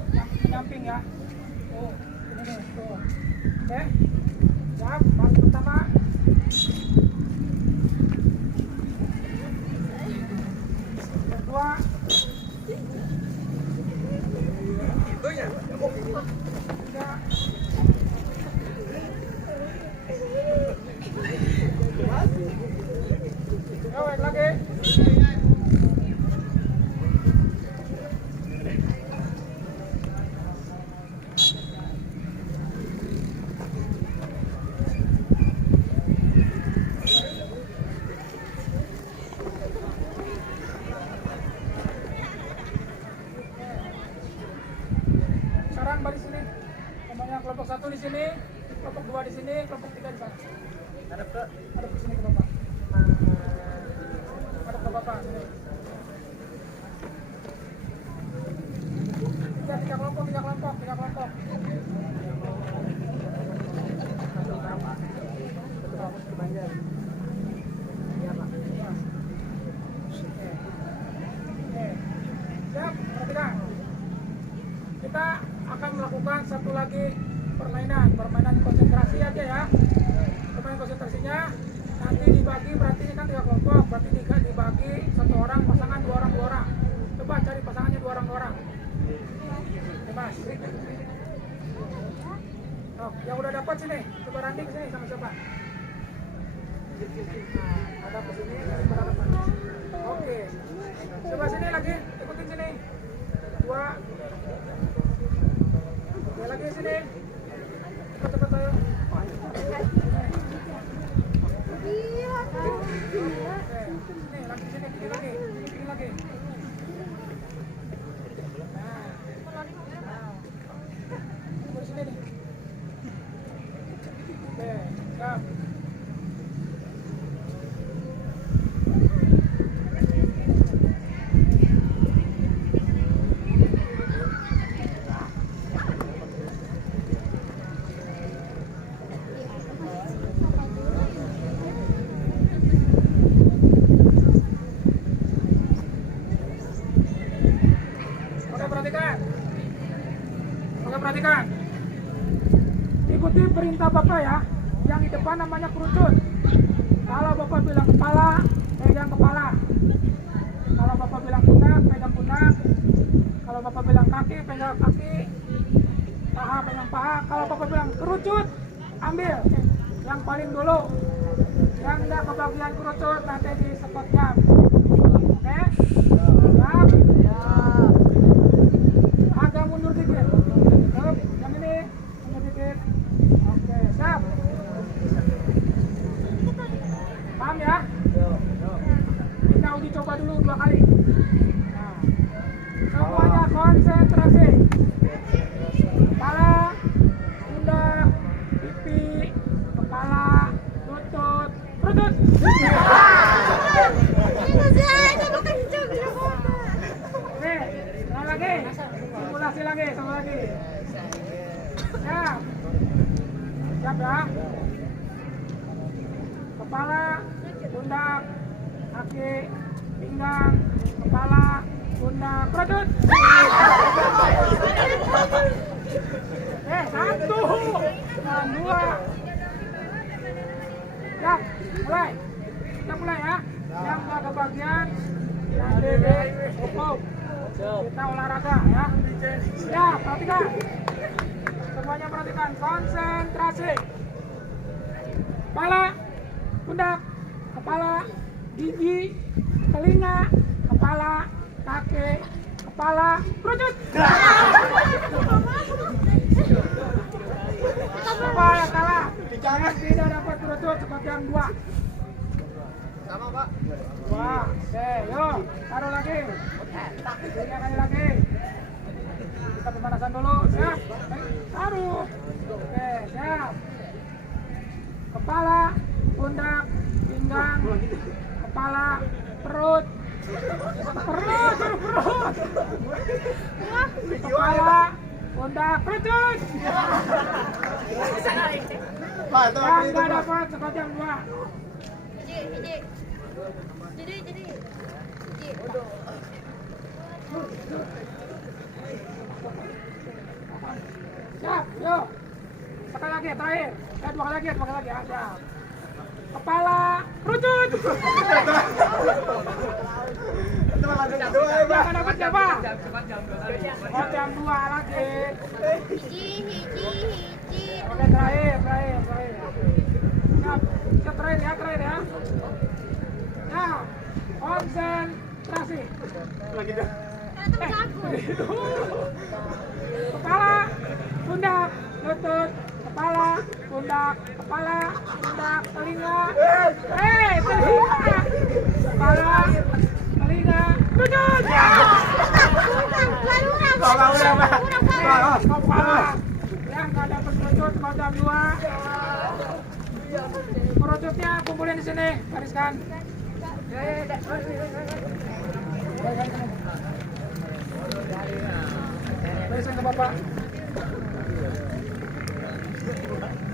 Sekarang menyamping ya. Tuh, ini nih, tuh. Oke. Siap, baris pertama. Kedua. Tiga. Yo, baik lagi. Sekarang baris sini. Semuanya kelompok 1 di sini, kelompok 2 di sini, kelompok 3 di sana. Hadap ke sini ke Bapak. Hadap ke Bapak sini. Tiga kelompok. Siap, perhatikan. Kita akan melakukan satu lagi permainan konsentrasi aja ya. Permainan konsentrasinya nanti dibagi, berarti ini kan 3 kelompok, berarti dibagi 1 orang pasangan 2 orang. Coba cari pasangannya 2 orang. Coba strik. Oh, yang udah dapat sini, coba Randi ke sini sama siapa? Ada ke sini, oke. Coba sini lagi, ikutin sini. 2. Oke, lagi sini. Cepat ayo. Oke, sini lagi sini, ini lagi. Nah, sini nih. Oke, siap. perintah Bapak ya. Yang di depan namanya kerucut. Kalau Bapak bilang kepala, pegang kepala. Kalau Bapak bilang pundak, pegang pundak. Kalau Bapak bilang kaki, pegang kaki. Paha, pegang paha. Kalau Bapak bilang kerucut, ambil yang paling dulu. Yang nggak kebagian kerucut nanti di spot jam. Oke? Siap? Agak mundur dikit. Siap? Yang ini mundur dikit. Oke, siap. Paham ya? Kita uji coba dulu 2 kali. Nah, semuanya konsentrasi. Kepala, pundak, pipi, kepala, lutut, perut. Oke, sekali lagi. Simulasi lagi, sama lagi. Siap. Siap ya. Kepala, pundak, kaki, pinggang, kepala, pundak, perut. Satu, dan 2. Ya, mulai. Kita mulai ya. Yang nggak kebagian, nanti cukup. Kita olahraga ya. Ya, perhatikan. Semuanya perhatikan. Konsentrasi. Kepala, pundak, kepala, gigi, telinga, kepala, kaki, kepala, kerucut. Siapa yang kalah? Yang tidak dapat kerucut sebagian 2. Sama Pak. 2. Oke, yuk. Taruh lagi. 3 kali lagi. Kita pemanasan dulu. Siap. Taruh. Oke, siap. Kepala, pundak, pinggang, kepala, perut. Kepala, pundak, kerucut. Yang nggak dapat sebagian 2. Siap, yuk. Sekali lagi, terakhir. 2 kali lagi ya. Siap. Kepala, kerucut. Jangan dapat siapa? Oh, jam 2 lagi. Oke, terakhir. Siap, terakhir ya. Nah, konsentrasi. Kepala, pundak, lutut, kepala, pundak, telinga. Telinga. Kepala, telinga, lutut. Kepala. Yang nggak dapat lutut, mau jam 2. Kerucutnya kumpulin di sini, gariskan. Gariskan ke Bapak.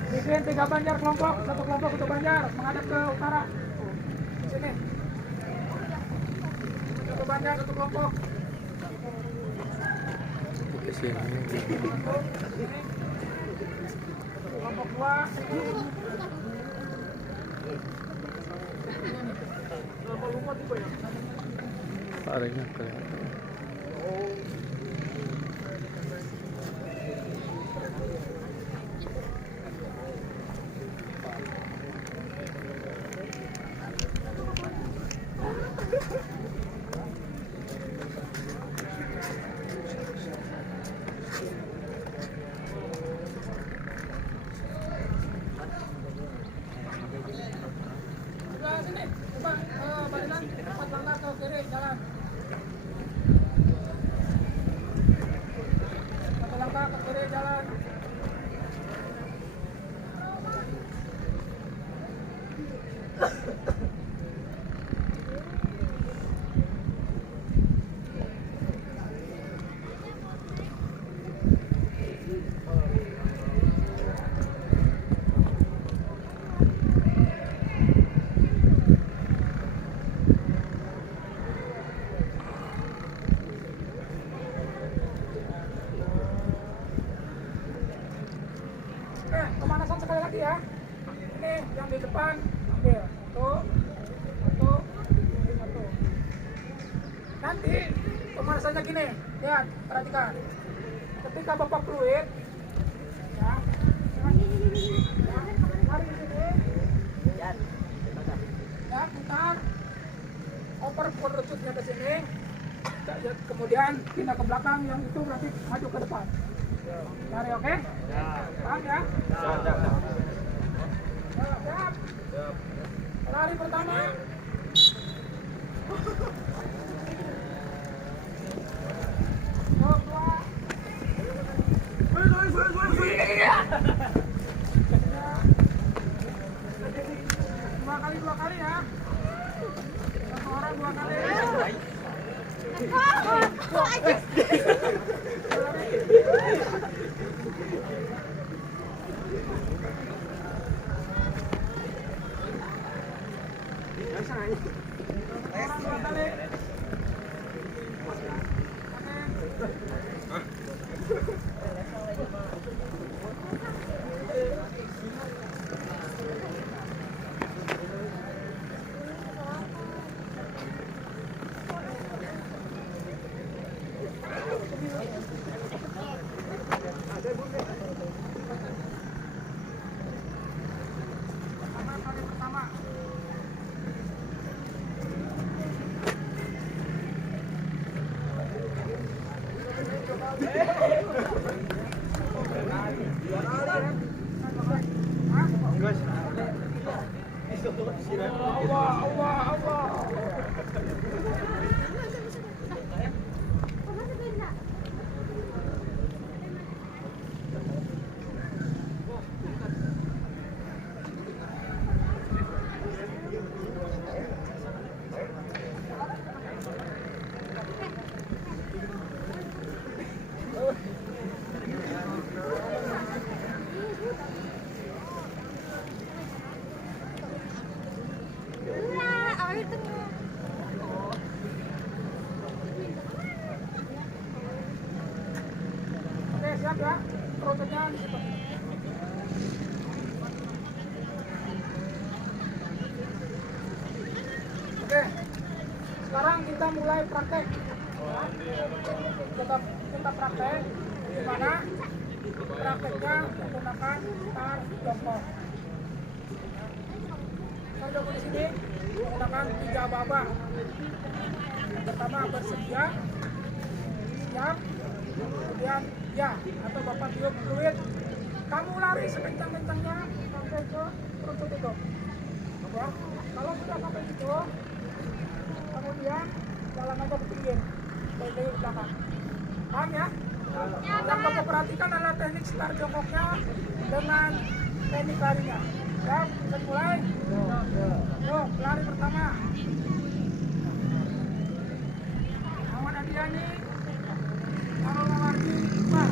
Bikin 3 banjar kelompok, 1 kelompok untuk banjar menghadap ke utara. Sini. 1 banjar, 1 kelompok. Kelompok 2. Parahnya kelihatan. nanti pemanasannya gini. Lihat, perhatikan. Ketika Bapak fluid, ya, lari di sini. Ya, putar. Oper pengerucutnya ke sini. Kemudian pindah ke belakang, yang itu berarti maju ke depan. Lari, oke? Paham ya? Siap. Lari pertama. Dua kali ya. Satu orang 2 kali. Siap ya, perutnya di situ. Oke, sekarang kita mulai praktek. Kita praktek di mana prakteknya menggunakan tar jongkok. Tar jongkok di sini menggunakan 3 aba-aba. Yang pertama bersedia, siap, kemudian ya, atau Bapak tiup fluid. Kamu lari sekencang-kencangnya sampai ke perutut itu. Ya. Kalau sudah sampai situ, kemudian jalan aja ke pinggir, dari belakang. Paham ya? Yang Bapak perhatikan adalah teknik start jongkoknya dengan teknik larinya. Ya, bisa mulai. Yuk, lari pertama. Ahmad Adiani. Kalau lari cepat.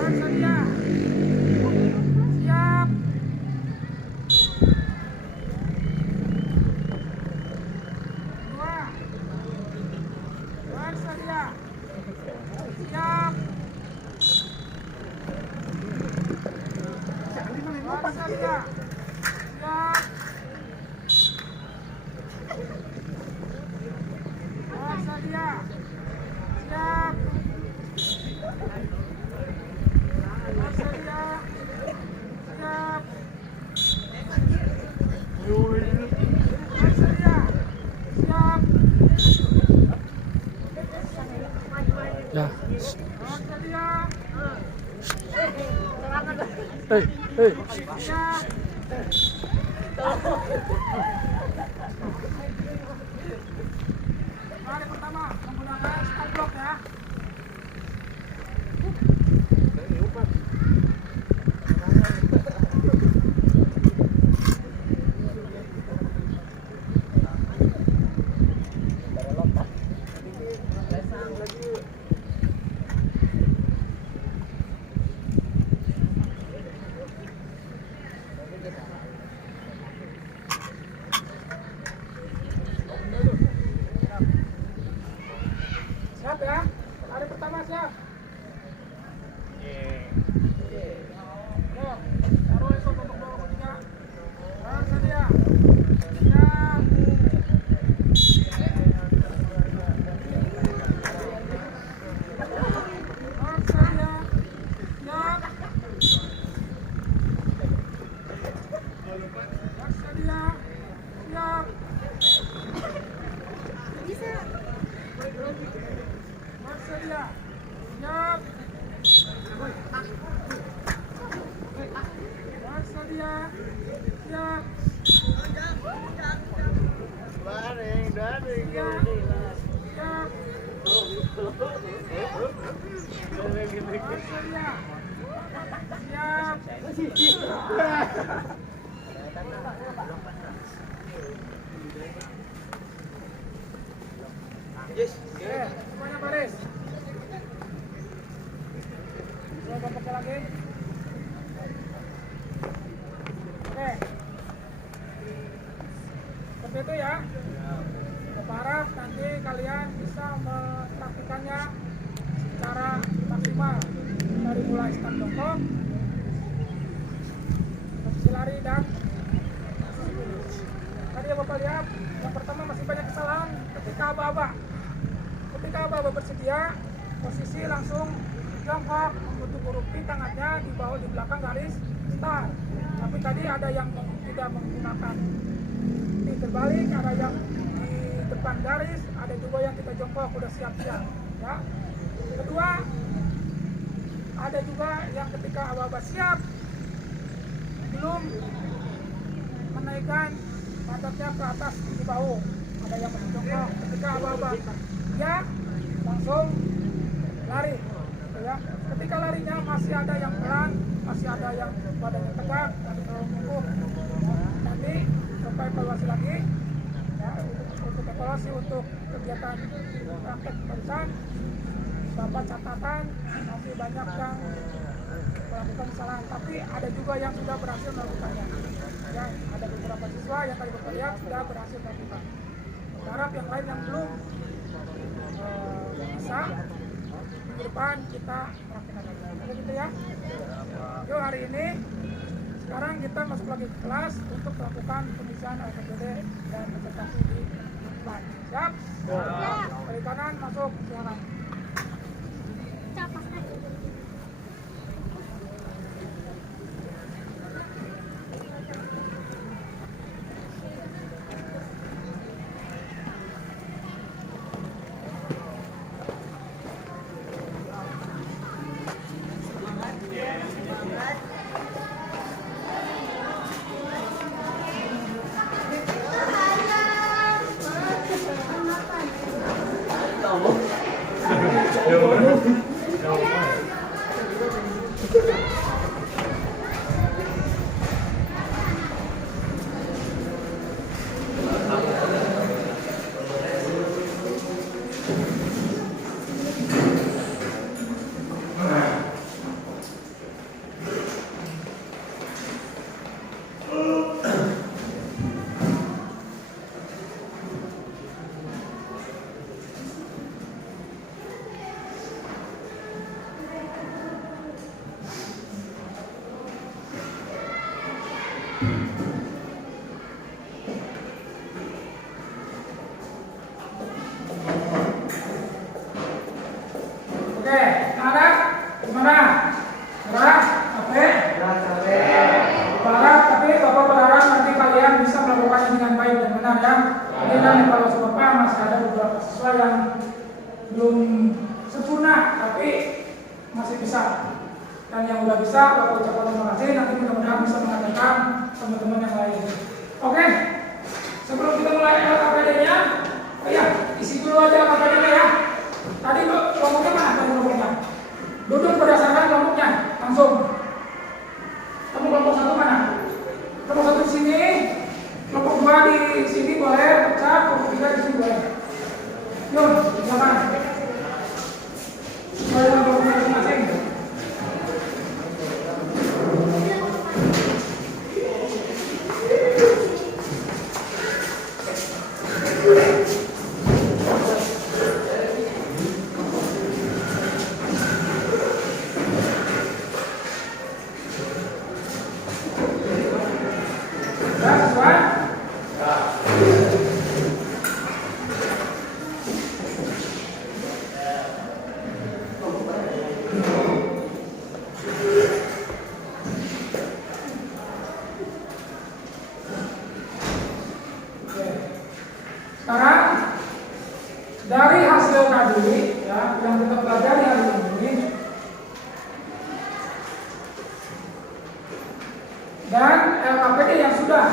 Bersedia. Siap. Dua. Bersedia. Siap. Bersedia. Siap. Bersedia. Siap. Bersedia. Siap. Bersedia. Siap. Ya. Bersedia. Siap. Lari pertama menggunakan start block ya. bersedia, siap. Bersedia, siap. Bersedia, siap. Yes. Semuanya baris. Coba pakai lagi. Oke. Seperti itu ya. Berharap nanti kalian bisa mempraktikannya secara maksimal dari mulai start jongkok, posisi lari dan tadi ya Bapak lihat yang pertama masih banyak kesalahan ketika aba-aba bersedia posisi langsung jongkok membentuk huruf P, tangannya di bawah di belakang garis start. Tapi tadi ada yang tidak menggunakan P terbalik, ada yang di depan garis, ada juga yang kita jongkok udah siap-siap ya. Kedua, ada juga yang ketika aba-aba siap belum menaikkan pantatnya ke atas di bahu, ada yang masih jongkok. Ketika aba-aba ya langsung lari ya. Ketika larinya masih ada yang pelan, masih ada yang badannya tegak, masih terlalu mungkuk. Nanti sampai evaluasi lagi ya, untuk evaluasi untuk kegiatan praktek barusan dapat catatan masih banyak yang melakukan kesalahan, tapi ada juga yang sudah berhasil melakukannya ya. Ada beberapa siswa yang tadi Bapak lihat sudah berhasil melakukan. Berharap yang lain yang belum bisa di depan kita praktekkan lagi gitu ya. Yuk hari ini sekarang kita masuk lagi ke kelas untuk melakukan pemeriksaan LPDP dan presentasi di depan. Siap? Dari kanan masuk, silakan. Oke, ada gimana? Gerak, capek? Berharap, tapi Bapak berharap nanti kalian bisa melakukannya dengan baik dan benar ya. Jadi nanti kalau Bapak masih ada beberapa siswa yang belum sempurna, tapi masih bisa. Dan yang udah bisa, Bapak ucapkan terima kasih. Nanti mudah-mudahan bisa mengajarkan teman-teman yang lain. Oke, sebelum kita mulai LKPD-nya, oh iya, isi dulu aja LKPD-nya ya. Tadi kelompoknya mana kelompoknya? Duduk berdasarkan kelompoknya langsung. Kamu kelompok satu mana? Kelompok satu di sini, kelompok dua di sini boleh pecah, kelompok tiga di sini boleh. Yuk, silakan. Boleh kelompoknya masing-masing. dari hasil tadi ya yang kita pelajari hari ini dan LKPD yang sudah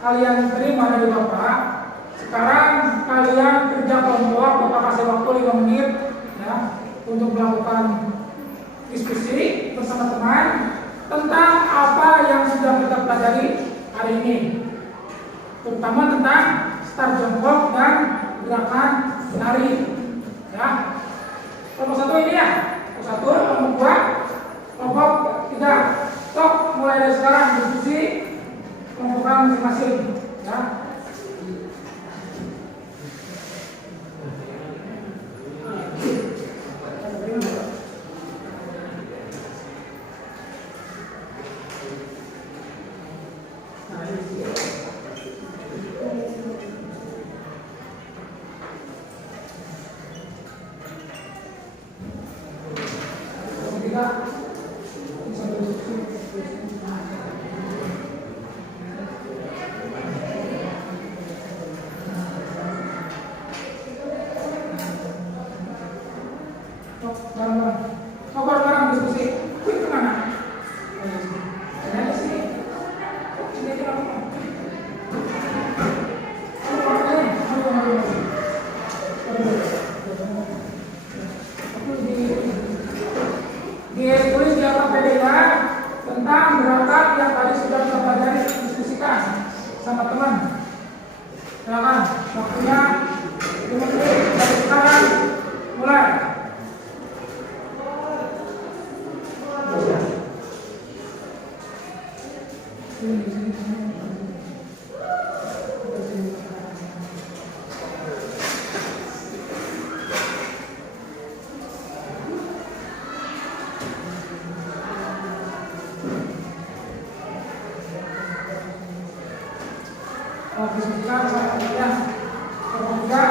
kalian terima dari Bapak, sekarang kalian kerja kelompok. Bapak kasih waktu 5 menit ya untuk melakukan diskusi bersama teman tentang apa yang sudah kita pelajari hari ini, terutama tentang start jongkok dan gerakan lari ya. Kelompok 1 ini ya, kelompok 1, kelompok 2, kelompok 3. Sok mulai dari sekarang diskusi kelompokan masing-masing ya. Bareng-bareng diskusi. Wih, kemana? Ada sini. Sini aja lah. Ditulis di LKPD ya tentang gerakan yang tadi sudah kita pelajari, diskusikan sama teman. Silakan, waktunya 5 menit dari sekarang mulai. Diskusikan sama teman. Kalau enggak,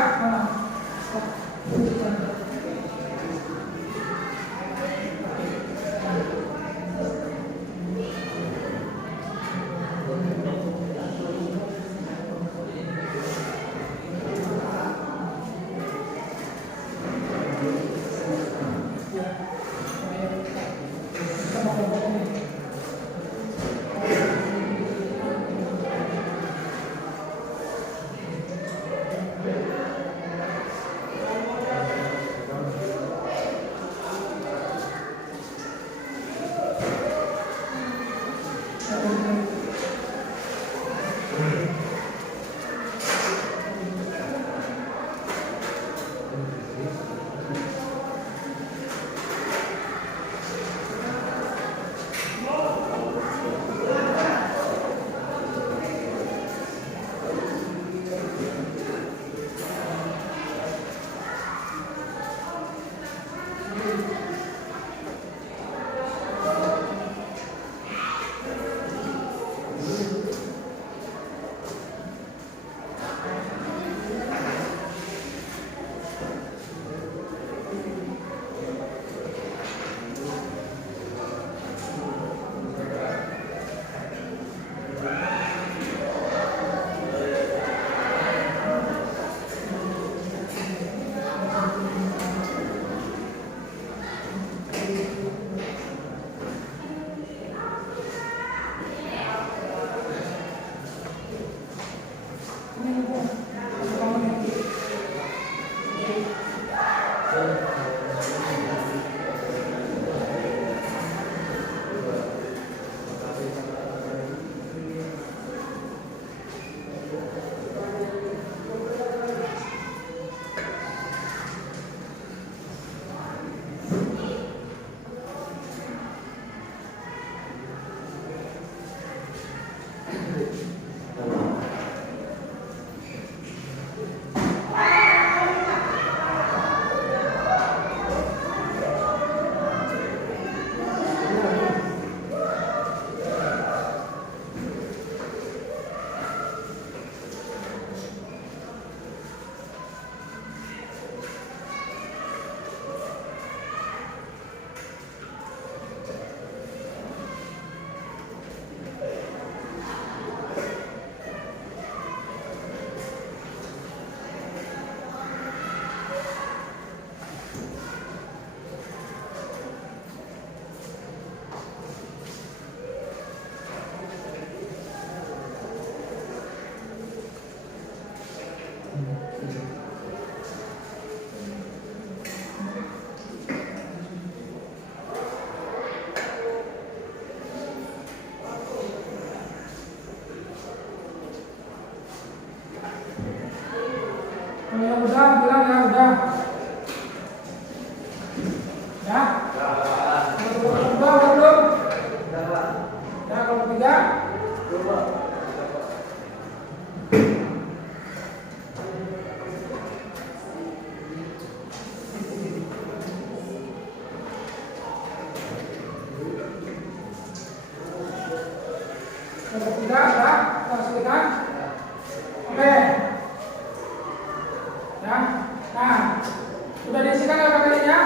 Sudah diisikan ya materinya?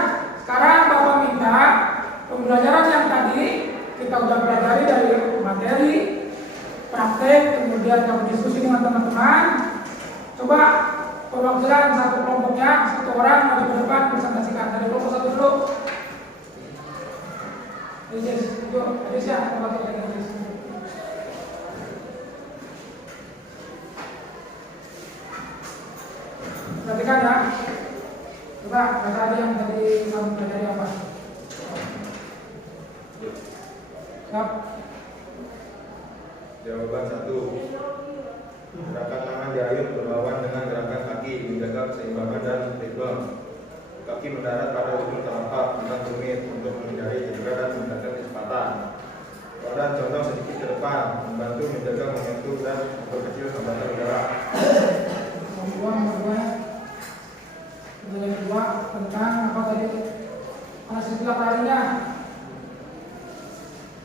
Sekarang Bapak minta pembelajaran yang tadi kita udah pelajari dari materi, praktek, kemudian kamu diskusi dengan teman-teman. Coba perwakilan satu kelompoknya, satu orang maju ke depan presentasikan dari kelompok satu dulu. Aziz ya, perwakilan Aziz. Perhatikan ya. Coba kata aja yang tadi kamu pelajari apa? Siap. Jawaban 1. Gerakan tangan diayun berlawan dengan gerakan kaki, menjaga keseimbangan dan ritme. Kaki mendarat pada ujung telapak, bukan tumit untuk menghindari cedera dan meningkatkan kecepatan. Badan condong sedikit ke depan, membantu menjaga momentum dan memperkecil hambatan udara. Yang kedua tentang apa tadi? Istilah tarinya.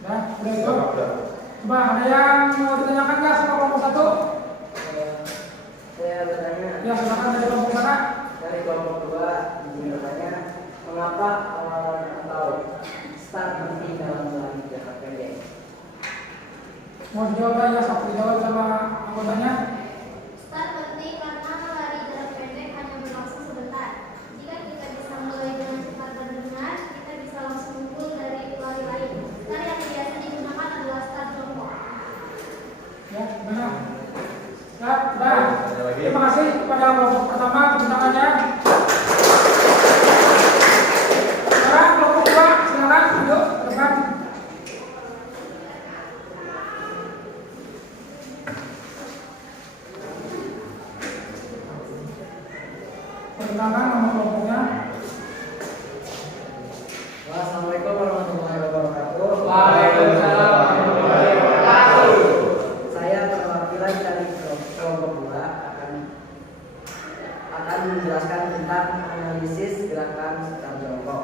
Ya, udah itu. Coba ada yang mau ditanyakan nggak sama kelompok satu? Saya bertanya. Ya, silakan dari kelompok mana? Dari kelompok 2 izin bertanya, mengapa awalan atau start penting dalam melalui jarak pendek? Mau dijawab ya, satu dijawab sama anggotanya. Start penting karena lari jarak pendek hanya berlangsung sebentar. Jika kita bisa mulai dengan cepat dan benar, kita bisa langsung unggul dari lari lain. Lari yang biasa digunakan adalah start jongkok. Ya, benar. Ya, sudah. Terima kasih kepada kelompok pertama tepuk-tangannya. Sekarang kelompok 2, silakan duduk ke depan. Perkenalkan nama kelompoknya. Assalamualaikum warahmatullahi wabarakatuh. Waalaikumsalam warahmatullahi wabarakatuh. Saya perwakilan dari kelompok 2 akan menjelaskan tentang analisis gerakan sitar jongkok.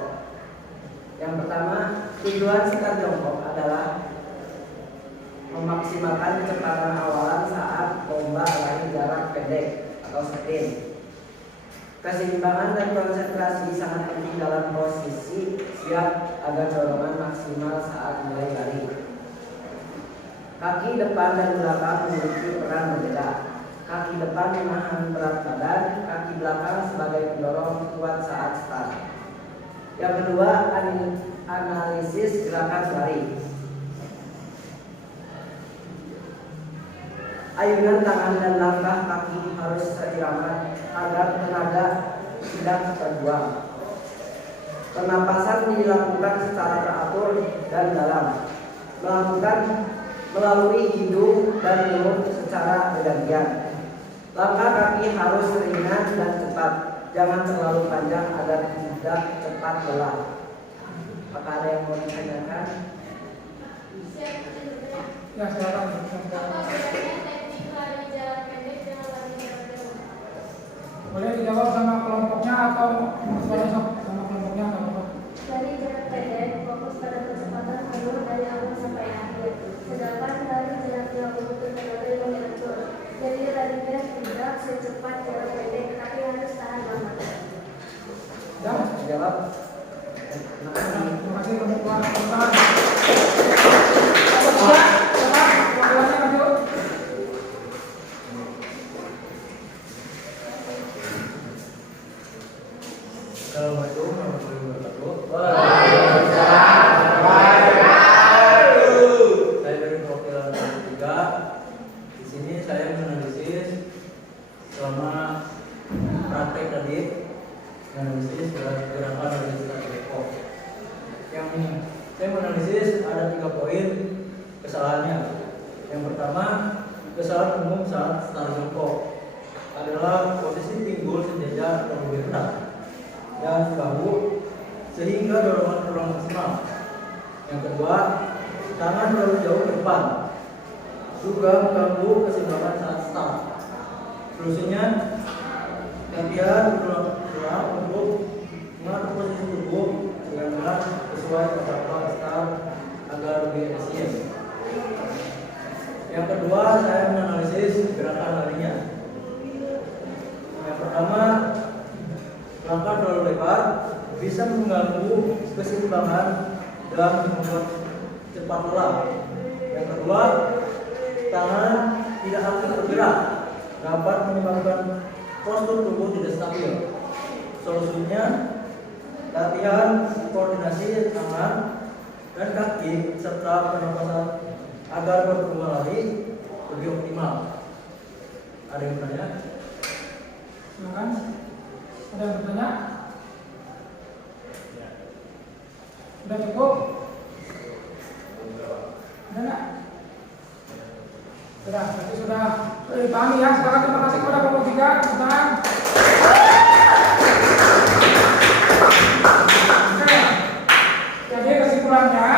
Yang pertama, tujuan sitar jongkok adalah memaksimalkan kecepatan awalan saat lomba lari jarak pendek atau sprint. Keseimbangan dan konsentrasi sangat penting dalam posisi siap agar dorongan maksimal saat mulai lari. Kaki depan dan belakang memiliki peran berbeda. Kaki depan menahan berat badan, kaki belakang sebagai pendorong kuat saat start. Yang kedua, analisis gerakan lari. Ayunan tangan dan langkah kaki harus seirama agar tenaga tidak terbuang. Pernapasan dilakukan secara teratur dan dalam, melalui hidung dan mulut secara bergantian. Langkah kaki harus ringan dan cepat, jangan terlalu panjang agar tidak cepat lelah. Apakah ada yang mau ditanyakan? Ya, silakan. Apa bedanya teknik lari jarak pendek dengan lari jarak jauh? Boleh dijawab sama kelompoknya atau boleh sama kelompoknya nggak apa-apa. Lari jarak pendek fokus pada kecepatan alur dari awal sampai akhir, sedangkan lari jarak jauh butuh metode yang diatur. Jadi larinya tidak secepat jarak pendek, tapi harus tahan lama. Ya, Jawab. terima kasih kelompok 2. Kelompok 3, silakan wakilannya maju. Assalamualaikum warahmatullahi wabarakatuh. Saya dari perwakilan kelompok 3. Di sini saya menganalisis selama praktek tadi, menganalisis gerakan dari sitar jongkok. Yang saya menganalisis ada 3 poin kesalahannya. Yang pertama, kesalahan umum saat sitar jongkok adalah posisi pinggul sejajar atau lebih rendah dan bahu sehingga dorongan kurang maksimal. Yang kedua, tangan terlalu jauh ke depan juga mengganggu keseimbangan saat start. Solusinya, latihan berulang untuk mengatur posisi tubuh dengan benar sesuai protokol start agar lebih efisien. Yang kedua, saya menganalisis gerakan larinya. Yang pertama, langkah terlalu lebar keseimbangan dan membuat cepat lelah. Yang kedua, tangan tidak aktif bergerak, dapat menyebabkan postur tubuh tidak stabil. Solusinya, latihan koordinasi tangan dan kaki serta pernapasan agar pertumbuhan lari lebih optimal. Ada yang bertanya? Silakan. Ada yang bertanya? Sudah cukup? Ada nggak? Sudah, berarti sudah dipahami ya. Sekarang terima kasih kepada kelompok 3. Tentang oke. Jadi kesimpulannya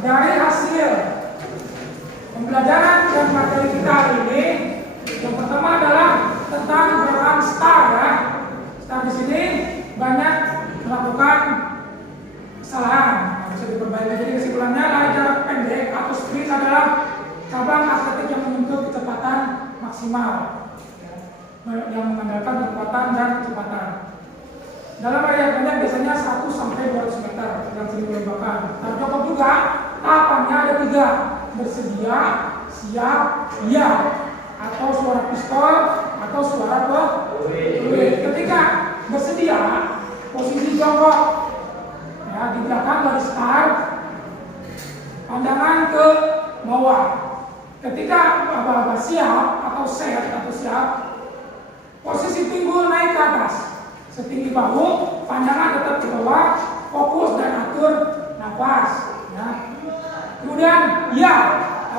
dari hasil pembelajaran dan materi kita hari ini, yang pertama adalah tentang gerakan star ya. Star di sini banyak melakukan kesalahan, bisa diperbaiki. Jadi kesimpulannya lari jarak pendek atau sprint adalah cabang atletik yang menuntut kecepatan maksimal, yang mengandalkan kekuatan dan kecepatan. Dalam lari jarak pendek biasanya 1 sampai 200 meter yang sering dilombakan. Nah, contoh juga tahapannya ada 3: bersedia, siap, iya, atau suara pistol atau suara peluit. Ketika bersedia, posisi jongkok ya, di belakang dari start, pandangan ke bawah. Ketika aba-aba siap atau set atau siap, posisi pinggul naik ke atas setinggi bahu, pandangan tetap di bawah, fokus dan atur nafas ya. Kemudian ya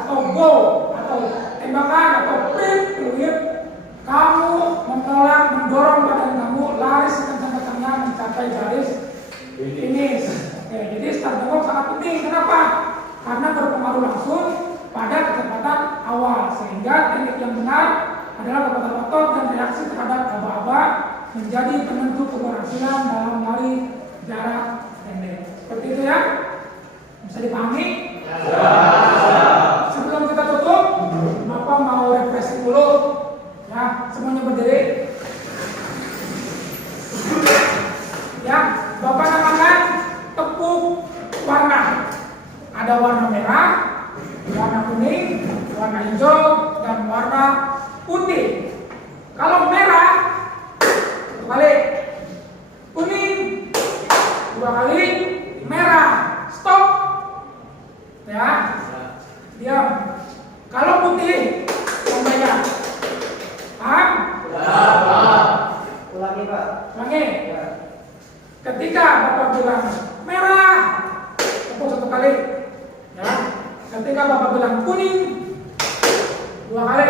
atau go atau tembakan atau peluit, kamu menolak, mendorong badan kamu lari sekencang-kencangnya mencapai garis finish. Oke, jadi start jongkok sangat penting. Kenapa? Karena berpengaruh langsung pada kecepatan awal, sehingga teknik yang benar adalah kecepatan otot dan reaksi terhadap aba-aba menjadi penentu keberhasilan dalam lari jarak pendek. Seperti itu ya? Bisa dipahami? Sebelum kita tutup, Bapak mau refreshing dulu ya, semuanya berdiri ya. Bapak namakan tepung warna. Ada warna merah, warna kuning, warna hijau, dan warna putih. Kalau merah, 1 kali, kuning 2 kali, merah, stop ya, diam. Kalau putih, banyak. Paham? Ulangi Pak. Ulangi. Ketika Bapak bilang merah, tepuk 1 kali ya. Ketika Bapak bilang kuning, 2 kali.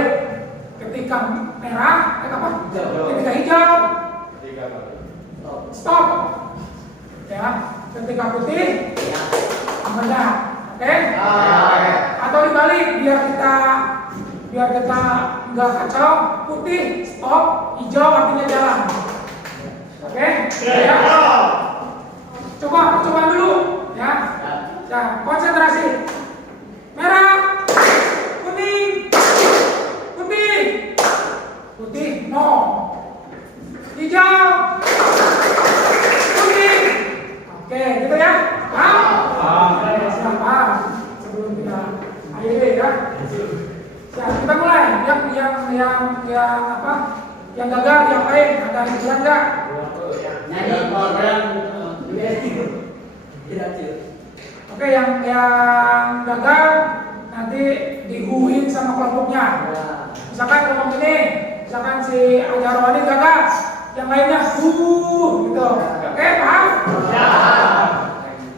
Ketika merah, ketika hijau, stop ya. Ketika putih, banyak. Oke? Atau dibalik biar kita nggak kacau. Putih stop, hijau artinya jalan. Oke? Ya. Coba dulu ya. Ya, konsentrasi. Merah, kuning, putih, no. Hijau, kuning. Oke, gitu ya. Oke, siap. Sebelum kita akhiri ya. Ya, kita mulai. Yang apa? Yang gagal diapain? Ada hiburan nggak? Nyanyi program Oke, yang gagal nanti dihuin sama kelompoknya. Misalkan kelompok ini, misalkan si Ajarwani gagal, yang lainnya gitu. Oke, paham? Ya.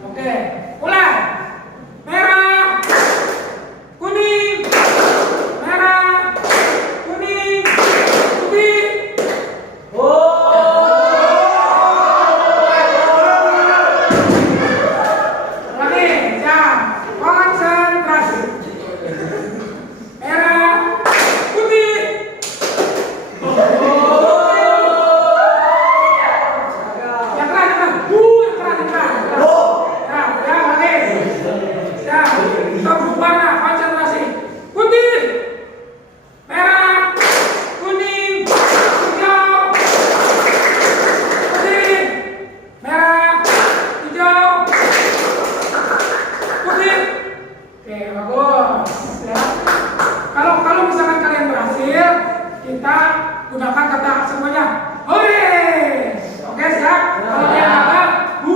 Oke, mulai. Merah, kuning, merah, kuning, putih. Lagi, ya, konsentrasi. Merah, putih. gunakan kata semuanya. Hore. Oke, siap? Kalau dia kata bu,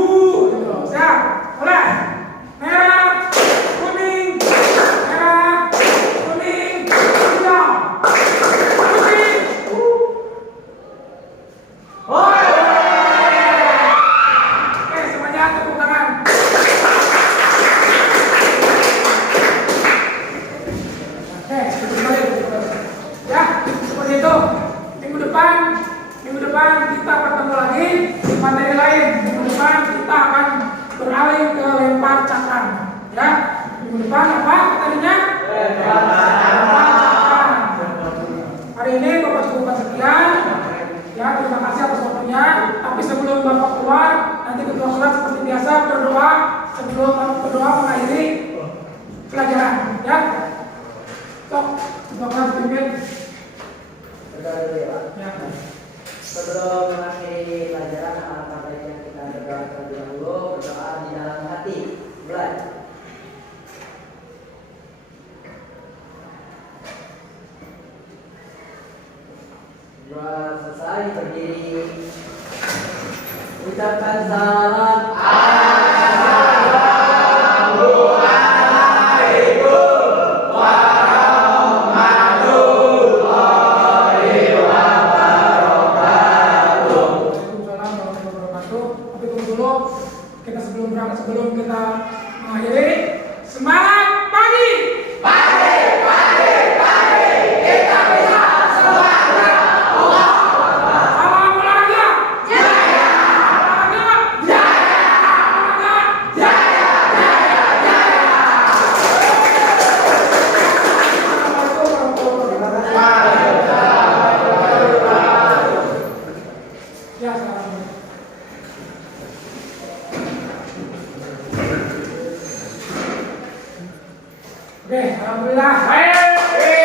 gitu. Siap? Mulai. Merah, kuning, merah, kuning, hijau, putih. Hore. Oke, semuanya tepuk tangan. Oke, kembali. Ya, seperti itu. Minggu depan kita bertemu lagi di materi lain. Minggu depan kita akan beralih ke lempar cakram. Ya, minggu depan apa materinya? Lempar cakram. Hari ini Bapak cukupkan sekian. Ya, terima kasih atas waktunya. Tapi sebelum Bapak keluar, nanti ketua kelas seperti biasa berdoa sebelum berdoa mengakhiri pelajaran. Ya, sok ketua kelas pimpin. Berdoa dulu ya Pak. Ya. Sebelum mengakhiri pelajaran, alangkah baiknya kita berdoa terlebih dahulu. Berdoa di dalam hati. Mulai. Doa selesai, berdiri. Ucapkan salam. Sebelum kita mengakhiri, semangat pagi. Kita bisa semuanya. Salam olahraga. Jaya. Olahraga. Jaya. Olahraga. Jaya. Ya, salam. Oke, alhamdulillah. Baik.